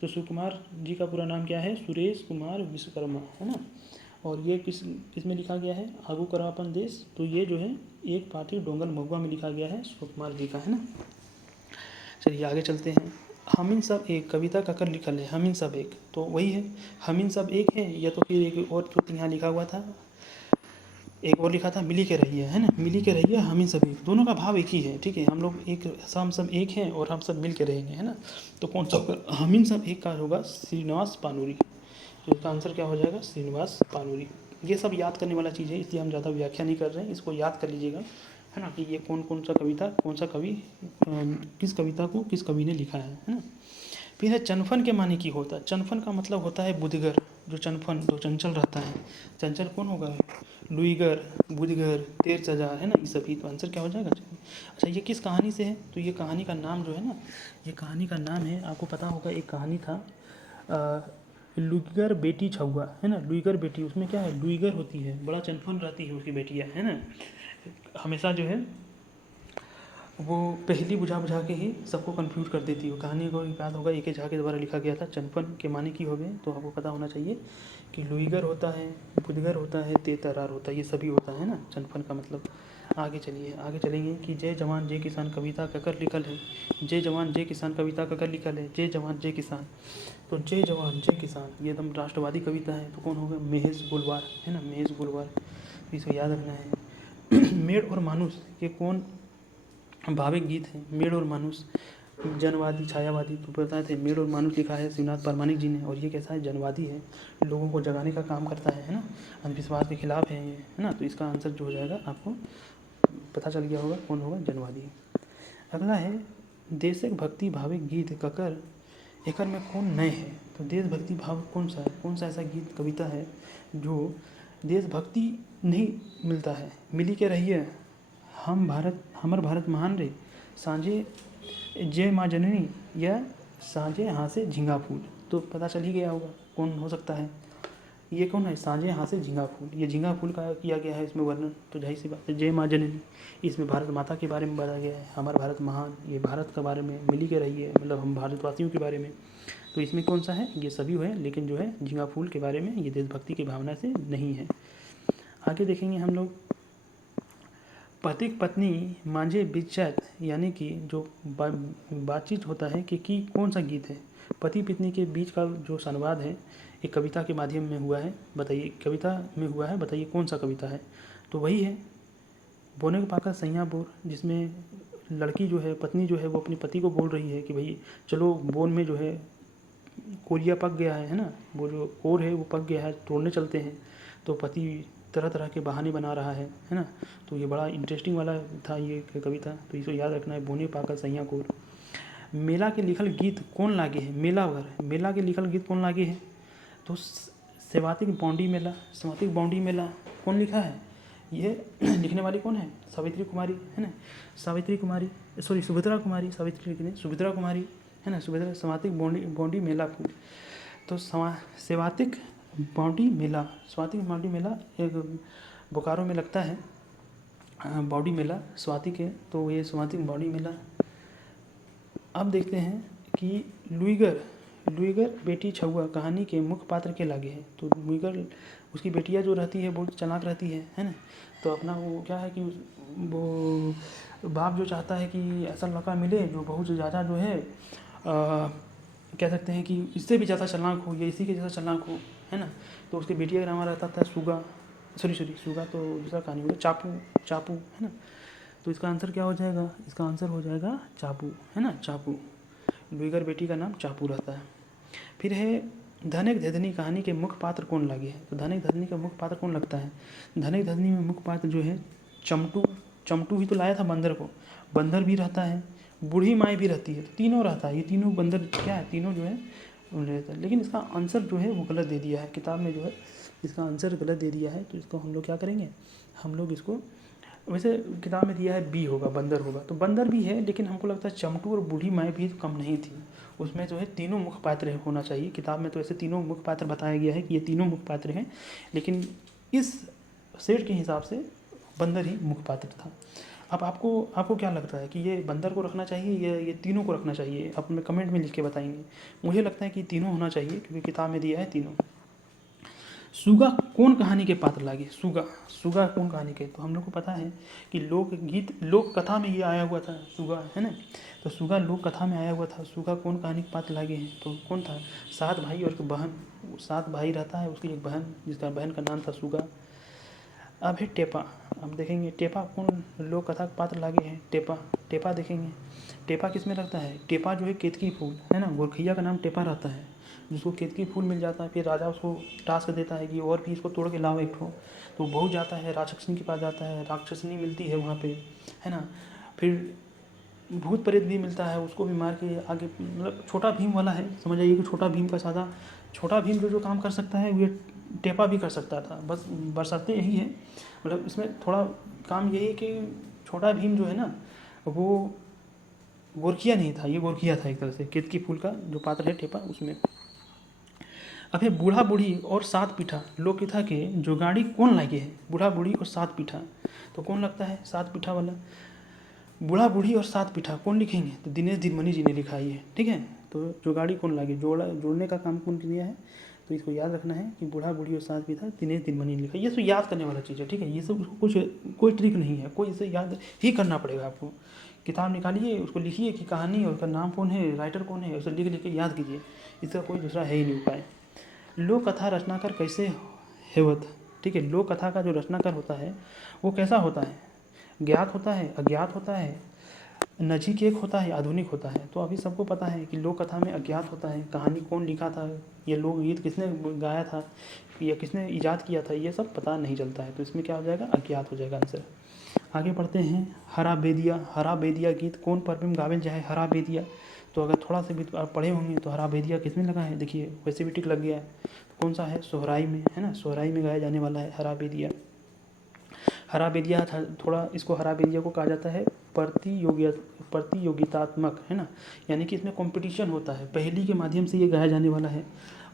तो सुकुमार जी का पूरा नाम क्या है? सुरेश कुमार विश्वकर्मा, है ना। और ये किस में लिखा गया है? आगू करब अपन देश, तो ये जो है एक पार्टी डोंगल महुआ में लिखा गया है, सुकुमार जी का, है ना। चलिए आगे चलते हैं। हम इन सब एक, कविता का कर लिखल है हम इन सब एक, तो वही है हम इन सब एक है, या तो फिर एक और जो यहाँ लिखा हुआ था, एक और लिखा था मिली के रहिए, है ना। मिली के रहिए हम इन सब एक, दोनों का भाव एक ही है, ठीक है। हम लोग एक, हम सब एक हैं और हम सब मिल के रहेंगे, है ना। तो कौन सा हम इन सब एक का होगा? श्रीनिवास पानूरी। तो इसका आंसर क्या हो जाएगा? श्रीनिवास पानूरी। ये सब याद करने वाला चीज़ है, इसलिए हम ज़्यादा व्याख्या नहीं कर रहे हैं, इसको याद कर लीजिएगा, है ना, कि ये कौन कौन सा कविता, कौन सा कवि, किस कविता को किस कवि ने लिखा है ना। फिर है चनफन के माने की होता है। चनफन का मतलब होता है बुधगर, जो चनफन जो चंचल रहता है। चंचल कौन होगा? लुईगर, बुधगर, तेर सजा, है ना, ये सभी। तो आंसर क्या हो जाएगा? अच्छा ये किस कहानी से है? तो ये कहानी का नाम जो है ना, ये कहानी का नाम है, आपको पता होगा एक कहानी था लुईगर बेटी छुआ, है ना। लुईगर बेटी, उसमें क्या है? लुईगर होती है, बड़ा चनफन रहती है उसकी बेटियाँ, है ना। हमेशा जो है वो पहली बुझा बुझा के ही सबको कंफ्यूज कर देती है। कहानी को याद होगा एक झा के द्वारा लिखा गया था। चनपन के माने की हो गए, तो आपको पता होना चाहिए कि लुईगर होता है, बुधगर होता है, तेतरार होता है, ये सभी होता है ना चनपन का मतलब। आगे चलिए, आगे चलेंगे कि जय जवान जय किसान कविता ककर लिखल है। जय जवान जय किसान कविता ककर लिखल है। जय जवान जय किसान, तो जय जवान जय किसान ये एकदम राष्ट्रवादी कविता है। तो कौन होगा? महेश गुलवार, है ना, महेश गुलवार, तो इसको याद रखना है। मेड़ और मानुष ये कौन भाविक गीत है? मेड़ और मानुष जनवादी छायावादी, तो बताए थे। मेड़ और मानुष लिखा है शिवनाथ प्रामाणिक जी ने, और ये कैसा है? जनवादी है, लोगों को जगाने का काम करता है ना, अंधविश्वास के खिलाफ है ये, है ना। तो इसका आंसर जो हो जाएगा आपको पता चल गया होगा कौन होगा? जनवादी। अगला है देशक भक्ति भाविक गीत ककर एकर में कौन नए है? तो देशभक्ति भाव कौन सा है? कौन सा ऐसा गीत कविता है जो देशभक्ति नहीं मिलता है? मिली के रहिए हम भारत हमर भारत महान रे, सांझे जय माँ जननी या सांझे हासे झिंगा फूल। तो पता चल ही गया होगा कौन हो सकता है। ये कौन है? सांझे हासे झिंगा फूल। ये झिंगा फूल का किया गया है इसमें वर्णन, तो जाहिर सी बात है जय माँ जननी, इसमें भारत माता के बारे में बताया गया है। हमारा भारत महान, ये भारत के बारे में। मिली के रहिए मतलब हम भारतवासियों के बारे में। तो इसमें कौन सा है? ये सभी है, लेकिन जो है झिंगा फूल के बारे में ये देशभक्ति की भावना से नहीं है। आगे देखेंगे हम लोग पतिक पत्नी मांझे बिचैत, यानी कि जो बातचीत होता है कि कौन सा गीत है? पति पत्नी के बीच का जो संवाद है एक कविता के माध्यम में हुआ है। बताइए, कविता में हुआ है, बताइए कौन सा कविता है? तो वही है बोने को पाकर सैया बोर, जिसमें लड़की जो है, पत्नी जो है, वो अपने पति को बोल रही है कि भाई चलो बोन में जो है कोरिया पक गया है ना, वो जो कोर है वो पक गया है, तोड़ने चलते हैं। तो पति तरह तरह के बहाने बना रहा है ना। तो ये बड़ा इंटरेस्टिंग वाला था ये कविता, तो इसको याद रखना है। बोने पाकर सैया कोर। मेला के लिखल गीत कौन लागे है? मेला वगैरह, मेला के लिखल गीत कौन लागे है? तो सेवातिक बाउंडी मेला, सेवातिक बाउंडी मेला कौन लिखा है? ये लिखने वाली कौन है? सावित्री कुमारी, है ना, सावित्री कुमारी, सॉरी सुभद्रा कुमारी, सावित्री लिखने सुभद्रा कुमारी, है ना, सुभद्रा। सेवातिक बाउंडी मेला फूल, तो सेवातिक बाउंडी मेला, स्वातिक बाउंडी मेला एक बोकारो में लगता है बाउंडी मेला स्वाति के, तो ये स्वातिक बाउंडी मेला। अब देखते हैं कि लुइगर बेटी छुआ कहानी के मुख्य पात्र के लागे है। तो लुइगर उसकी बेटियां जो रहती है बहुत चालाक रहती है ना। तो अपना वो क्या है कि वो बाप जो चाहता है कि ऐसा लड़का मिले जो बहुत ज़्यादा जो है कह सकते हैं कि इससे भी ज़्यादा चालाक हो या इसी के जैसा चालाक हो, है ना। तो उसकी बेटिया का नाम रहता था सुगा, सुगा तो दूसरा कहानी होगा चापू, है ना। तो इसका आंसर क्या हो जाएगा? इसका आंसर हो जाएगा चापू, है ना, चापू। लुइगर बेटी का नाम चापू रहता है। फिर है धनिक धधनी कहानी के मुख्य पात्र कौन लगे है? तो धनिक धधनी का मुख्य पात्र कौन लगता है? धनिक धधनी में मुख्य पात्र जो है चमटू ही तो लाया था बंदर को। बंदर भी रहता है, बूढ़ी माई भी रहती है, तो तीनों रहता है। ये तीनों बंदर क्या है? तीनों जो है रहता है। लेकिन इसका आंसर जो है वो गलत दे दिया है किताब में, जो है इसका आंसर गलत दे दिया है। तो इसको हम लोग क्या करेंगे? हम लोग इसको, वैसे किताब में दिया है बी होगा, बंदर होगा, तो बंदर भी है, लेकिन हमको लगता है चमटू और बूढ़ी माई भी कम नहीं थी। उसमें जो है तीनों मुख्य पात्र होना चाहिए। किताब में तो ऐसे तीनों मुख्य पात्र बताया गया है कि ये तीनों मुख्य पात्र हैं, लेकिन इस सेट के हिसाब से बंदर ही मुख्य पात्र था। अब आपको क्या लगता है कि ये बंदर को रखना चाहिए या ये तीनों को रखना चाहिए? आप हमें कमेंट में लिख के बताएंगे। मुझे लगता है कि तीनों होना चाहिए, क्योंकि किताब में दिया है तीनों। सुगा कौन कहानी के पात्र लागे? सुगा कौन कहानी के? तो हम लोग को पता है कि लोक कथा में ये आया हुआ था सुगा, है ना। तो सुगा लोक कथा में आया हुआ था। सुगा कौन कहानी के पात्र लागे हैं? तो कौन था? 7 भाई और एक बहन। 7 भाई रहता है, उसकी एक बहन, जिसका बहन का नाम था सुगा। अब है टेपा। अब देखेंगे टेपा कौन लोक कथा का पात्र लागे हैं? टेपा देखेंगे। टेपा किस में लगता है? टेपा जो है केतकी फूल, है ना, गोरखैया का नाम टेपा रहता है, जिसको केतकी फूल मिल जाता है। फिर राजा उसको टास्क देता है कि और भी इसको तोड़ के लाओ एक ठो, तो बहुत जाता है, राक्षसनी के पास जाता है, राक्षसनी मिलती है वहाँ पे, है ना। फिर भूत प्रेत भी मिलता है, उसको भी मार के आगे, मतलब छोटा भीम वाला है, समझ आइए कि छोटा भीम का सादा, छोटा भीम जो काम कर सकता है ये टेपा भी कर सकता था। बस बरसाते यही है, मतलब इसमें थोड़ा काम यही है कि छोटा भीम जो है ना वो गोरखिया नहीं था, ये गोरखिया था एक तरह से। केतकी फूल का जो पात्र है टेपा, उसमें। अब है बूढ़ा बूढ़ी और 7 पीठा लोक कथा के जोगाड़ी कौन लागे है? बूढ़ा बूढ़ी और 7 पीठा, तो कौन लगता है 7 पीठा वाला? बूढ़ा बूढ़ी और 7 पीठा कौन लिखेंगे? तो दिनेश दिनमणि जी ने लिखा है ये, ठीक है। तो जोगाड़ी कौन लागे? जोड़ने का काम कौन किया है? तो इसको याद रखना है कि बूढ़ा बूढ़ी और साथ भी था दिनेश दिनमणि ने लिखा। ये सब याद करने वाला चीज़ है, ठीक है। ये सब कुछ कोई ट्रिक नहीं है, कोई इसे याद ही करना पड़ेगा आपको। किताब निकालिए, उसको लिखिए कि कहानी और उसका नाम कौन है, राइटर कौन है, उसे लिख लिख के याद कीजिए। इसका कोई दूसरा है ही नहीं उपाय। लोक कथा रचनाकार कैसे हेवत, ठीक है। लोक कथा का जो रचनाकार होता है वो कैसा होता है, ज्ञात होता है, अज्ञात होता है, नजीक होता है, आधुनिक होता है। तो अभी सबको पता है कि लोक कथा में अज्ञात होता है, कहानी कौन लिखा था, ये लोकगीत किसने गाया था या किसने ईजाद किया था, ये सब पता नहीं चलता है। तो इसमें क्या हो जाएगा, अज्ञात हो जाएगा आंसर। आगे बढ़ते हैं। हरा बेदिया, हरा बेदिया गीत कौन पर्व में गावेल जाए। हरा बेदिया, तो अगर थोड़ा सा भी आप पढ़े होंगे तो हरा बेदिया किसमें लगा है, देखिए वैसे भी टिक लग गया है। तो कौन सा है, सोहराई में, है ना, सोहराई में गाया जाने वाला है हरा बेदिया। हरा बेदिया थोड़ा इसको, हरा बेदिया को कहा जाता है प्रतियोगितात्मक, है ना, यानी कि इसमें कंपटीशन होता है, पहेली के माध्यम से ये गाया जाने वाला है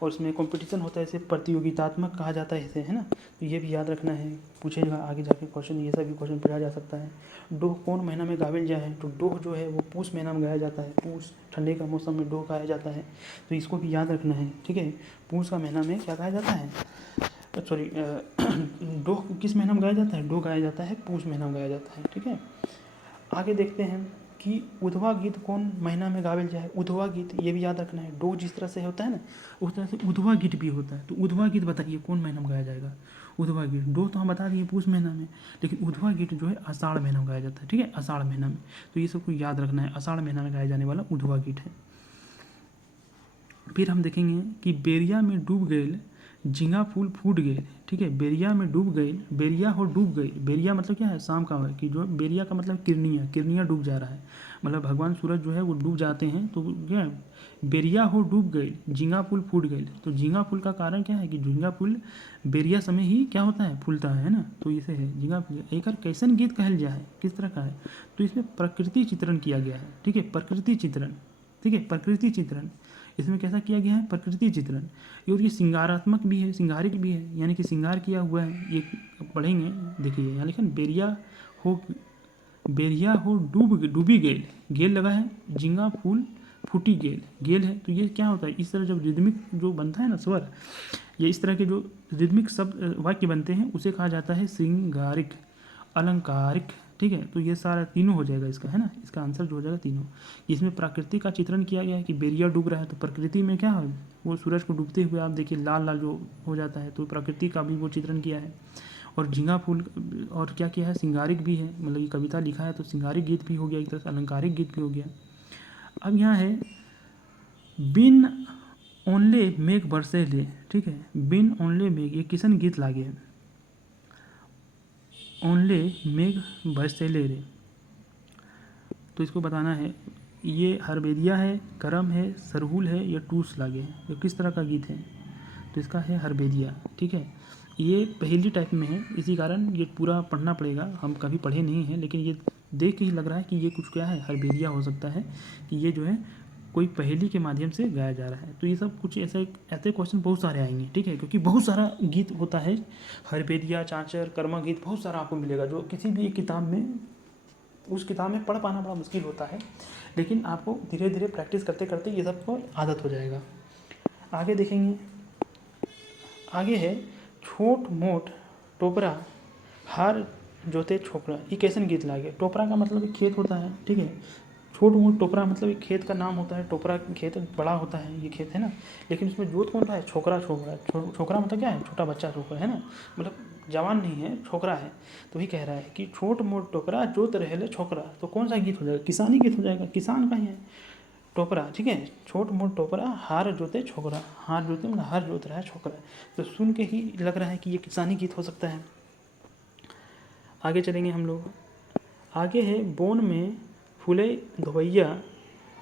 और इसमें कंपटीशन होता है, इसे प्रतियोगितात्मक कहा जाता है इसे, है ना। तो ये भी याद रखना है, पूछेगा आगे जाके क्वेश्चन, ये सभी क्वेश्चन पूछा जा सकता है। डोह कौन महीना में गावेल जाए, तो डोह जो है वो पूस महीना में गाया जाता है। पूस, ठंडे का मौसम में डोह गाया जाता है, तो इसको भी याद रखना है, ठीक है। पूस का महीना में क्या गाया जाता है, सॉरी डोह किस महीना में गाया जाता है, डोह गाया जाता है पूस महीना में गाया जाता है, ठीक है। आगे देखते हैं कि उधवा गीत कौन महीना में गावेल जाए। उधवा गीत ये भी याद रखना है, डोह जिस तरह से होता है ना उस तरह से उधवा गीत भी होता है। तो उधवा गीत बताइए कौन महीना में गाया जाएगा। उधवा गीत, डोह तो हम बता दिए पूस महीना में, लेकिन उधवा गीत जो है आषाढ़ महीना में गाया जाता है, ठीक है, आषाढ़ महीना में। तो ये सबको याद रखना है, आषाढ़ महीना में गाया जाने वाला उधवा गीत है। फिर हम देखेंगे कि बेरिया में डूब गए झींगा फूल फूट गए, ठीक है। बेरिया में डूब गई, बेरिया हो डूब गई, बेरिया मतलब क्या है, शाम का है कि जो बेरिया का मतलब किरनिया, किरनिया डूब जा रहा है, मतलब भगवान सूरज जो है वो डूब जाते हैं। तो क्या है, बेरिया हो डूब गई, झींगा फूल फूट गई। तो झींगा फूल का कारण क्या है कि झींगा फूल बेरिया समय ही क्या होता है, फूलता है ना। तो इसे है झींगा फूल। एक कैसन गीत कहल जाए, किस तरह का है, तो इसमें प्रकृति चित्रण किया गया है, ठीक है, प्रकृति चित्रण, ठीक है, प्रकृति चित्रण इसमें कैसा किया गया है, प्रकृति चित्रण। और ये श्रृंगारात्मक भी है, श्रृंगारिक भी है, यानी कि श्रृंगार किया हुआ है। ये पढ़ेंगे, देखिए यहाँ लिखा बेरिया हो डूबी गेल, गेल लगा है, झींगा फूल फूटी गेल, गेल है। तो ये क्या होता है, इस तरह जब रिदमिक जो बनता है ना स्वर, ये इस तरह के जो रिदमिक शब्द वाक्य बनते हैं उसे कहा जाता है श्रृंगारिक, अलंकारिक, ठीक है। तो ये सारा तीनों हो जाएगा इसका, है ना, इसका आंसर जो हो जाएगा तीनों। इसमें प्रकृति का चित्रण किया गया है कि बेरिया डूब रहा है, तो प्रकृति में क्या है, वो सूरज को डूबते हुए आप देखिए लाल लाल जो हो जाता है, तो प्रकृति का भी वो चित्रण किया है। और झींगा फूल, और क्या किया है, श्रृंगारिक भी है, मतलब ये कविता लिखा है तो श्रृंगारिक गीत भी हो गया, एक तरह से अलंकारिक गीत भी हो गया। अब यहाँ है बिन ओनले मेघ बरसे ले, ठीक है, बिन ओनले मेघ, ये किसन गीत लागे है, ओनले मेघ बरसेले रे। तो इसको बताना है, ये हरबेदिया है, करम है, सरहुल है, या टूस लागे है, ये किस तरह का गीत है, तो इसका है हरबेदिया, ठीक है। ये पहेली टाइप में है, इसी कारण ये पूरा पढ़ना पड़ेगा, हम कभी पढ़े नहीं हैं, लेकिन ये देख के ही लग रहा है कि ये कुछ क्या है, हरबेदिया हो सकता है कि ये जो है कोई पहेली के माध्यम से गाया जा रहा है। तो ये सब कुछ ऐसे ऐसे क्वेश्चन बहुत सारे आएंगे, ठीक है, क्योंकि बहुत सारा गीत होता है, हरबेदिया, चाँचर, कर्मा गीत बहुत सारा आपको मिलेगा, जो किसी भी एक किताब में, उस किताब में पढ़ पाना बड़ा मुश्किल होता है, लेकिन आपको धीरे धीरे प्रैक्टिस करते करते ये सबको आदत हो जाएगा। आगे देखेंगे, आगे है छोट मोट टोपरा हार जोते छोकरा, ये कैसन गीत लागे। टोपरा का मतलब एक खेत होता है, ठीक है, छोट मोट टोपरा मतलब एक खेत का नाम होता है, टोपरा खेत बड़ा होता है, ये खेत है ना, लेकिन उसमें जोत कौन रहा है, छोकरा छोकरा, छोकरा मतलब क्या है, छोटा बच्चा छोकरा, है ना, मतलब जवान नहीं है, छोकरा है। तो ही कह रहा है कि छोट मोट टोकरा जोत रहेले छोकरा, तो कौन सा गीत हो जाएगा, किसानी गीत हो जाएगा, किसान का ही है टोपरा, ठीक है, छोट मोट टोपरा हार जोते छोकरा, हार जोते मतलब हार जोत रहा है छोकरा। तो सुन के ही लग रहा है कि ये किसानी गीत हो सकता है। आगे चलेंगे हम लोग, आगे है बोन में फूले धोवैया,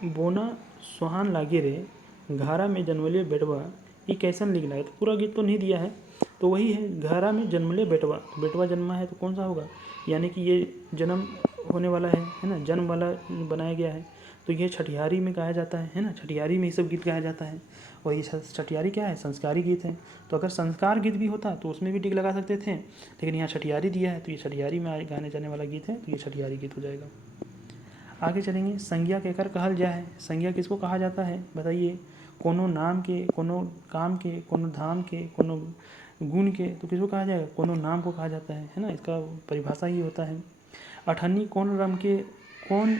बोना सुहान लागे रे, घारा में जन्मले बेटवा, ये कैसन लिख है। तो पूरा गीत तो नहीं दिया है, तो वही है, घारा में जन्मले बेटवा, तो बेटवा जन्मा है तो कौन सा होगा, यानी कि ये जन्म होने वाला है ना, जन्म वाला बनाया गया है। तो ये छठियारी में गाया जाता है ना, छठियारी में ये सब गीत गाया जाता है। और ये छठियारी क्या है, संस्कारी गीत है। तो अगर संस्कार गीत भी होता तो उसमें भी टिक लगा सकते थे, लेकिन यहाँ छठियारी दिया है तो ये छठियारी में गाने जाने वाला गीत है, तो ये छठियारी गीत हो जाएगा। आगे चलेंगे, संज्ञा कहकर कहल जाए, संज्ञा किसको कहा जाता है बताइए, कोनो नाम के, कोनो काम के, कोनो धाम के, कोनो गुण के, तो किसको कहा जाएगा? कोनो नाम को कहा जाता है ना। इसका परिभाषा ये होता है। अठन्नी कौन रम के, कौन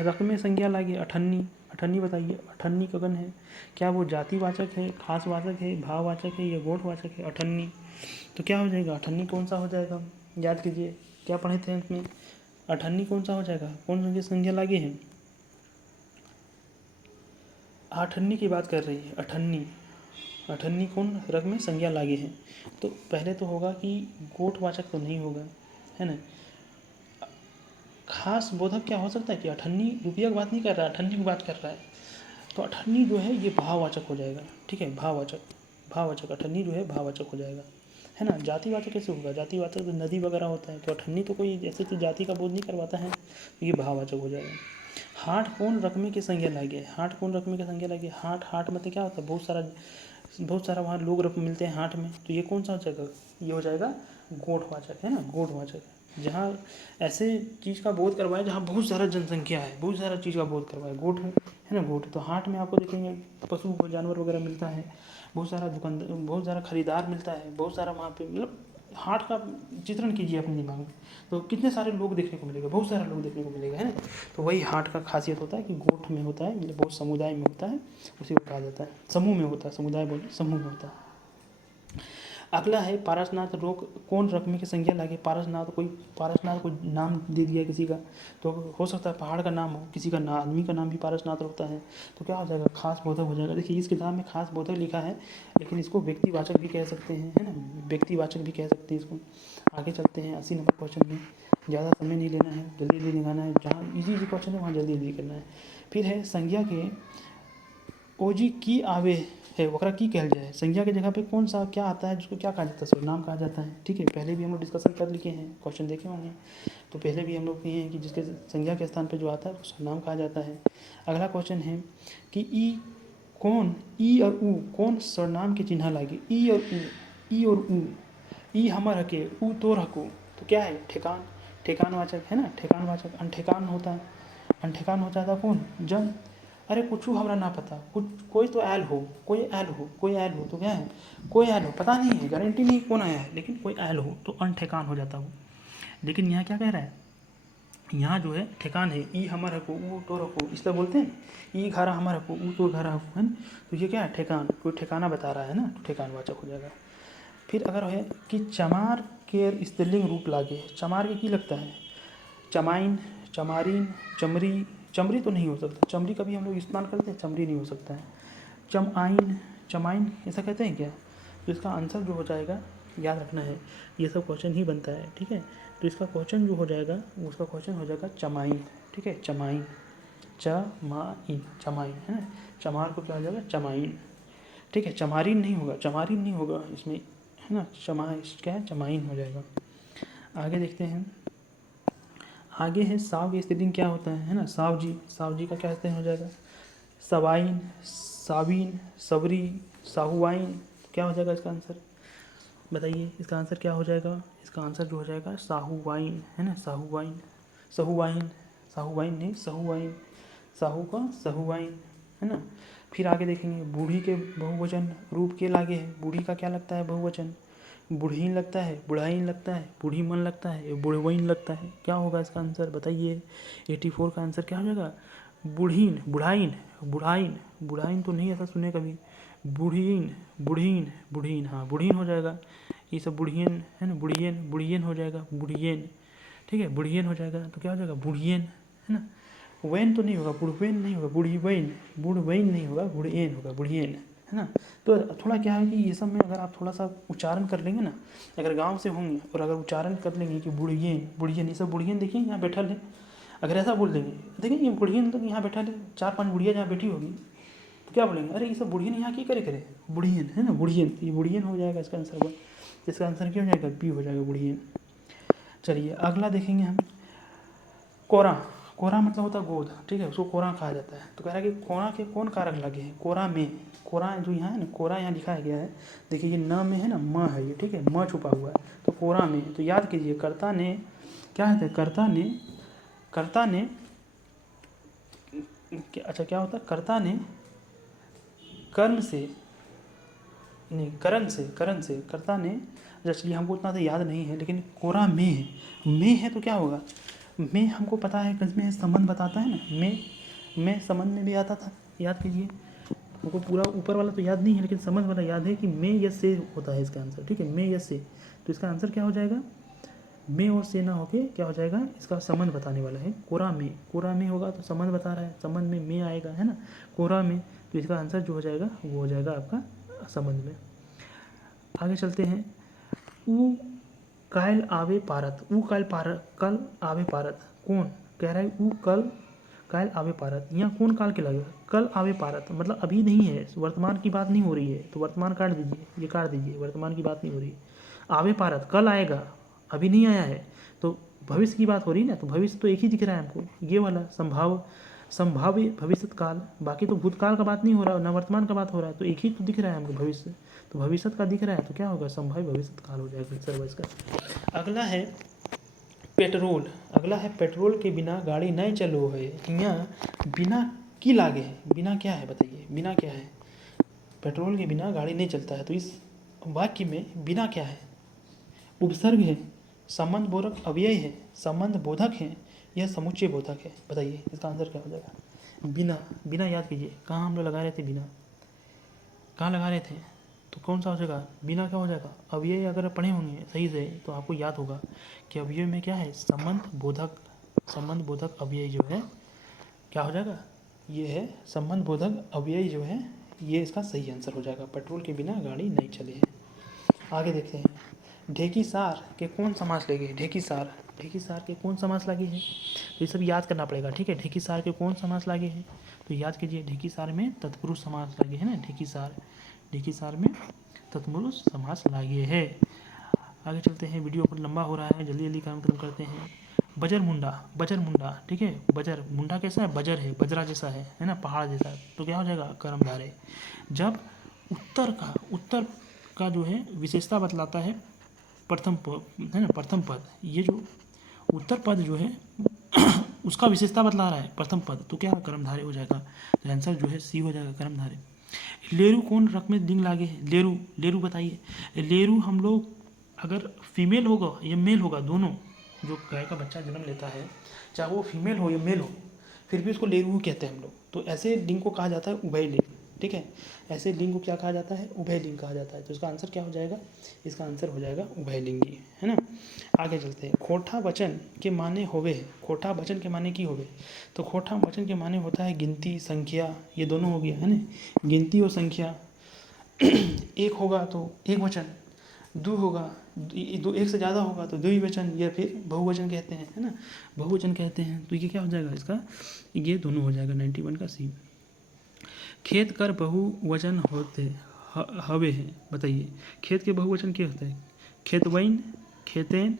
रकमे संज्ञा लागे? अठन्नी, अठन्नी बताइए, अठन्नी कगन है? क्या वो जातिवाचक है, खासवाचक है, भाववाचक है या गोठवाचक है? अठन्नी तो क्या हो जाएगा? अठन्नी कौन सा हो जाएगा? याद कीजिए, क्या पढ़े थे अंत में? अठन्नी कौन सा हो जाएगा? कौन सी संज्ञा लागे है? अठन्नी की बात कर रही है। अठन्नी, अठन्नी कौन रग में संज्ञा लागे है? तो पहले तो होगा कि गोठवाचक तो नहीं होगा, है ना। खास बोधक क्या हो सकता है कि अठन्नी रुपया की बात नहीं कर रहा है, अठन्नी की बात कर रहा है। तो अठन्नी जो है ये भाववाचक हो जाएगा, ठीक है, भाववाचक, भाववाचक अठन्नी जो है भाववाचक हो जाएगा, है ना। जातिवाचक कैसे होगा? जातिवाचक तो नदी वगैरह होता है, तो अठन्नी तो कोई ऐसे तो जाति का बोध नहीं करवाता है, तो ये भाववाचक हो जाएगा। हाट कौन रकमे की संज्ञा लागे? हाट कौन रकमे की संज्ञा लागे? हाट, हाट मतलब क्या होता है? बहुत सारा वहाँ लोग मिलते हैं हाट में, तो ये कौन सा हो जाएगा? ये हो जाएगा गोठवाचक, है ना, गोठवाचक। जहाँ ऐसे चीज़ का बोध करवाए जहाँ बहुत सारा जनसंख्या है, बहुत सारा चीज़ का बोध करवाए, गोठ है ना, गोठ। तो हाट में आपको देखेंगे पशु जानवर वगैरह मिलता है, बहुत सारा दुकानदार, बहुत सारा खरीदार मिलता है, बहुत सारा वहाँ पे, मतलब हाट का चित्रण कीजिए अपने दिमाग में, तो कितने सारे लोग देखने को मिलेगा, बहुत सारा लोग देखने को मिलेगा, है ना। तो वही हाट का खासियत होता है कि गोठ में होता है, मतलब बहुत समुदाय में होता है, उसी को कहा जाता है। समूह में होता है, समुदाय बोले समूह में होता है। अगला है पारसनाथ रोग कौन रकमे की संज्ञा लागे? पारसनाथ, कोई पारसनाथ कोई नाम दे दिया किसी का, तो हो सकता है पहाड़ का नाम हो, किसी का आदमी का नाम भी पारसनाथ होता है, तो क्या हो जाएगा? खास बोधक हो जाएगा। देखिए इस किताब में खास बोधक लिखा है, लेकिन इसको व्यक्तिवाचक भी कह सकते हैं, है ना, व्यक्तिवाचक भी कह सकते हैं इसको। आगे चलते हैं 80 नंबर क्वेश्चन में। ज़्यादा समय नहीं लेना है, जल्दी जल्दी निकालना है, जहाँ इजी क्वेश्चन है वहाँ जल्दी जल्दी करना है। फिर है संज्ञा के ओजी की आवे है वकरा की कहल जाए? संज्ञा की जगह पे कौन सा क्या आता है जिसको क्या कहा जाता है? सर्वनाम कहा जाता है, ठीक है। पहले भी हम लोग डिस्कशन कर लिखे हैं, क्वेश्चन देखे होंगे, तो पहले भी हम लोग किए हैं कि जिसके संज्ञा के स्थान पे जो आता है वो सर्वनाम कहा जाता है। अगला क्वेश्चन है कि ई और ऊ कौन सर्वनाम के चिन्ह लागे? ई और ऊ, ई हमर हके, ऊ तोर हको, तो क्या है? ठेकान, ठेकानवाचक, है ना, ठेकानवाचक। अनठेकान होता है, अनठेकान हो जाता कौन? जब अरे कुछ हमरा ना पता, कुछ कोई तो आयल हो, कोई आयल हो, कोई आयल हो, तो क्या है? कोई आयल हो, पता नहीं है, गारंटी नहीं कौन आया है, लेकिन कोई आयल हो तो अनठेकान हो जाता वो। लेकिन यहाँ क्या कह रहा है? यहाँ जो है ठेकान है, ई हमर हको, ऊ तोर हको, इसलिए बोलते हैं ई घरा हमर हको, ऊ तोर घरा हको, है ना। तो ये क्या है? ठेकान, कोई ठिकाना बता रहा है ना, तो ठेकानवाचक हो जाएगा। फिर अगर है कि चमार के स्त्रीलिंग रूप लागे, चमार के की लगता है? चमाइन, चमारिन, चमरी, चमरी तो नहीं हो सकता, चमरी कभी हम लोग इस्तेमाल करते हैं, चमरी नहीं हो सकता है। चमाइन, चमाइन ऐसा कहते हैं क्या? तो इसका आंसर जो हो जाएगा, याद रखना है, ये सब क्वेश्चन ही बनता है, ठीक है। तो इसका क्वेश्चन जो हो जाएगा, उसका क्वेश्चन हो जाएगा चमाइन, ठीक है, चमाइन, चमाइन, चमाइन, है ना। चमार को क्या हो जाएगा? चमाइन, ठीक है। चमारिन नहीं होगा, चमारिन नहीं होगा इसमें, है ना, क्या है? चमाइन हो जाएगा। आगे देखते हैं, आगे है साव की स्त्रीलिंग क्या होता है ना, सावजी, सावजी का क्या स्त्रीलिंग हो जाएगा? सवाइन, सावीन, सवरी, साहुवाइन, क्या हो जाएगा इसका आंसर? बताइए इसका आंसर क्या हो जाएगा? इसका आंसर जो हो जाएगा साहुवाइन, है ना, साहुवाइन, सहुवाइन, साहुवाइन नहीं, सहुवाइन, साहू का सहुवाइन, है ना। फिर आगे देखेंगे बूढ़ी के बहुवचन रूप के लागे है। बूढ़ी का क्या लगता है? बहुवचन। बुढ़ीन लगता है, बुढ़ाइन लगता है, बूढ़ी मन लगता है, बुढ़वइन लगता है, क्या होगा इसका आंसर? बताइए। 84 का आंसर क्या हो जाएगा? बुढ़ीन, बुढ़ाइन, बुढ़ाइन, बुढ़ाइन तो नहीं ऐसा सुने कभी, बुढ़ीन, बुढ़ीन, बुढ़ीन, हाँ बुढ़ीन हो जाएगा। ये सब बुढ़ियन है ना, बुढ़ियन, बुढ़ियन हो जाएगा, बुढ़ियन, ठीक है, बुढ़ियन हो जाएगा, तो क्या हो जाएगा? बुढ़ियन, है ना। वैन तो नहीं होगा, बुढ़वैन नहीं होगा, बुढ़ीवैन, बुढ़वैन नहीं होगा, बुढ़ियन होगा, बुढ़ियन, है ना। तो थोड़ा क्या है कि ये सब में अगर आप थोड़ा सा उच्चारण कर लेंगे ना, अगर गांव से होंगे और अगर उच्चारण कर लेंगे कि बुढ़ियन, बुढ़ियन, ये सब बुढ़ियन देखिए यहाँ बैठल है, अगर ऐसा बोल देंगे, देखिए ये बुढ़ियन तो यहाँ बैठल है, 4-5 बुढ़िया जहाँ बैठी होगी, तो क्या बोलेंगे? अरे ये सब बुढ़ियन यहाँ की करे बुढ़ियन, है ना, बुढ़ियन, ये बुढ़ियन हो जाएगा इसका आंसर। इसका आंसर क्या हो जाएगा? बी हो जाएगा, बुढ़ियन। चलिए अगला देखेंगे हम, कोरा। कोरा मतलब होता है गोद, ठीक है, उसको कोरा कहा जाता है। तो कह रहा है कि कोरा के कौन कारक लगे हैं? कोरा में, कोरा जो यहाँ है ना, कोरा यहाँ लिखा गया है, देखिए ये न में है ना, म है ये, ठीक है, म छुपा हुआ है, तो कोरा में। तो याद कीजिए कर्ता ने, क्या है? कर्ता ने, कर्ता ने, अच्छा क्या होता है? कर्ता ने कर्ण से नहीं, करण से कर्ता ने, चलिए हमको उतना तो याद नहीं है, लेकिन कोरा में है तो क्या होगा, में हमको पता है किसमें संबंध बताता है ना, में संबंध में भी आता था, याद कीजिए। हमको पूरा ऊपर वाला तो याद नहीं है, लेकिन समझ वाला याद है कि में या से होता है इसका आंसर, ठीक है, में या से। तो इसका आंसर क्या हो जाएगा, में और से ना होके क्या हो जाएगा, इसका संबंध बताने वाला है कोरा में होगा तो संबंध बता रहा है, संबंध में आएगा, है ना, कोरा में। तो इसका आंसर जो हो जाएगा वो हो जाएगा आपका संबंध में। आगे चलते हैं। ऊ काल आवे पारत, ऊ कल आवे पारत, कौन कह रहा है, ऊ काल आवे पारत, यहाँ कौन काल के लगेगा, कल आवे पारत मतलब अभी नहीं है, वर्तमान की बात नहीं हो रही है, तो वर्तमान काट दीजिए, ये काट दीजिए, वर्तमान की बात नहीं हो रही है। आवे पारत कल आएगा, अभी नहीं आया है, तो भविष्य की बात हो रही है ना, तो भविष्य तो एक ही दिख रहा है हमको, ये वाला संभाव्य भविष्य काल, बाकी तो भूतकाल का बात नहीं हो रहा है, ना वर्तमान का बात हो रहा है, तो एक ही तो दिख रहा है हमको भविष्य, तो भविष्य का दिख रहा है, तो क्या होगा, संभाव्य भविष्य काल हो जाएगा सर इसका। अगला है पेट्रोल के बिना गाड़ी नहीं चलो है, यहाँ बिना की लागे है, बिना क्या है बताइए, बिना क्या है, पेट्रोल के बिना गाड़ी नहीं चलता है, तो इस वाक्य में बिना क्या है, उपसर्ग है, संबंध बोधक अव्यय है, संबंध बोधक है, यह समुच्चय बोधक है, बताइए इसका आंसर क्या हो जाएगा। बिना याद कीजिए, कहाँ हम लोग लगा रहे थे, बिना कहाँ लगा रहे थे, तो कौन सा हो जाएगा, बिना क्या हो जाएगा, अव्यय अगर पढ़े होंगे सही से तो आपको याद होगा कि अव्यय में क्या है, संबंध बोधक अव्यय जो है क्या हो जाएगा, ये है संबंध बोधक अव्यय जो है, ये इसका सही आंसर हो जाएगा, पेट्रोल के बिना गाड़ी नहीं चले है। आगे देखते हैं, ढेकीसार के कौन समास लगे, ढेकीसार के कौन समास लगे हैं, तो ये सब याद करना पड़ेगा, ठीक है, ढेकीसार के कौन समास लगे हैं, तो याद कीजिए, ढेकीसार में तत्पुरुष समास लगे है ना, ढेकीसार में तत्पुरुष समास लगे है। आगे चलते हैं, वीडियो पर लंबा हो रहा है, जल्दी काम खत्म करते हैं। बजर मुंडा, ठीक है, बजर मुंडा कैसा है, बजर है, बजरा जैसा है ना, पहाड़ जैसा, तो क्या हो जाएगा, कर्मधारय। जब उत्तर का जो है विशेषता बतलाता है प्रथम पद, है ना, प्रथम पद, ये जो उत्तर पद जो है उसका विशेषता बतला रहा है प्रथम पद, तो क्या कर्मधारय हो जाएगा, तो आंसर जो है सी हो जाएगा, कर्मधारय। लेरू कौन रक में दिंग लागे है, लेरू बताइए, लेरू हम लोग अगर फीमेल होगा या मेल होगा, दोनों, जो गाय का बच्चा जन्म लेता है चाहे वो फीमेल हो या मेल हो, फिर भी उसको लेरू कहते हैं हम लोग, तो ऐसे लिंग को कहा जाता है उभय लिंग, ठीक है, ऐसे लिंग को क्या कहा जाता है, उभय लिंग कहा जाता है, तो इसका आंसर क्या हो जाएगा, इसका आंसर हो जाएगा उभयलिंगी, है ना। आगे चलते हैं, खोटा वचन के माने होवे, खोटा वचन के माने की होवे, तो खोटा वचन के माने होता है गिनती, संख्या, ये दोनों हो गया, है ना, गिनती और संख्या। एक होगा तो एक वचन, दो होगा, दो एक से ज़्यादा होगा तो द्विवचन या फिर बहुवचन कहते हैं, है ना, बहुवचन कहते हैं, तो ये क्या हो जाएगा इसका, ये दोनों हो जाएगा 91 का सी। खेत कर बहुवचन होते हवे हैं, बताइए खेत के बहुवचन क्या होते हैं, खेतवैन, खेतेन,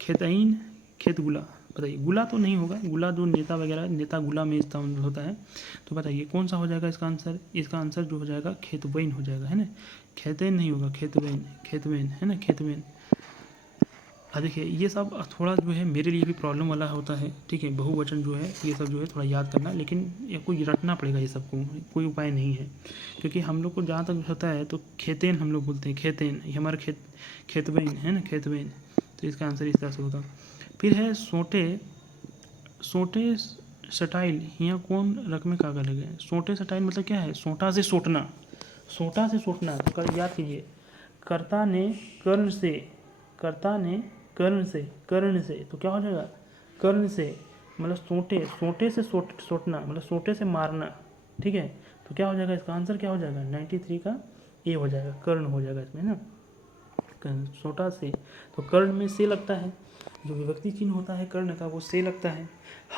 खेतईन, खेतगुला, बताइए गुला तो नहीं होगा, गुला जो नेता वगैरह, नेता गुला में इस्तेमाल होता है, तो बताइए कौन सा हो जाएगा इसका आंसर, इसका आंसर जो हो जाएगा खेतवैन हो जाएगा, है ना, खेतेन नहीं होगा, खेतवैन, है ना, खेतवैन। देखिए ये सब थोड़ा जो है मेरे लिए भी प्रॉब्लम वाला होता है, ठीक है, बहुवचन जो है ये सब जो है थोड़ा याद करना, लेकिन ये कोई रटना पड़ेगा, ये सब को कोई उपाय नहीं है, क्योंकि हम लोग को जहाँ तक होता है तो खेतेन हम लोग बोलते हैं, खेतेन, ये हमारा खेतवेन है ना, खेतवेन, तो इसका आंसर इस तरह से होगा। फिर है सोटे स्टाइल, यहाँ कौन रकम का लगे, सोटे स्टाइल मतलब क्या है, सोटा से सोटना, तो याद कीजिए, कर्ता ने कर्ण से, तो क्या हो जाएगा, कर्ण से मतलब सोटे से सोटना मतलब सोटे से मारना, ठीक है, तो क्या हो जाएगा इसका आंसर क्या हो जाएगा, 93 का ए हो जाएगा, कर्ण हो जाएगा इसमें ना, सोटा से, तो कर्ण में से लगता है, जो विभक्ति चिन्ह होता है कर्ण का वो से लगता है।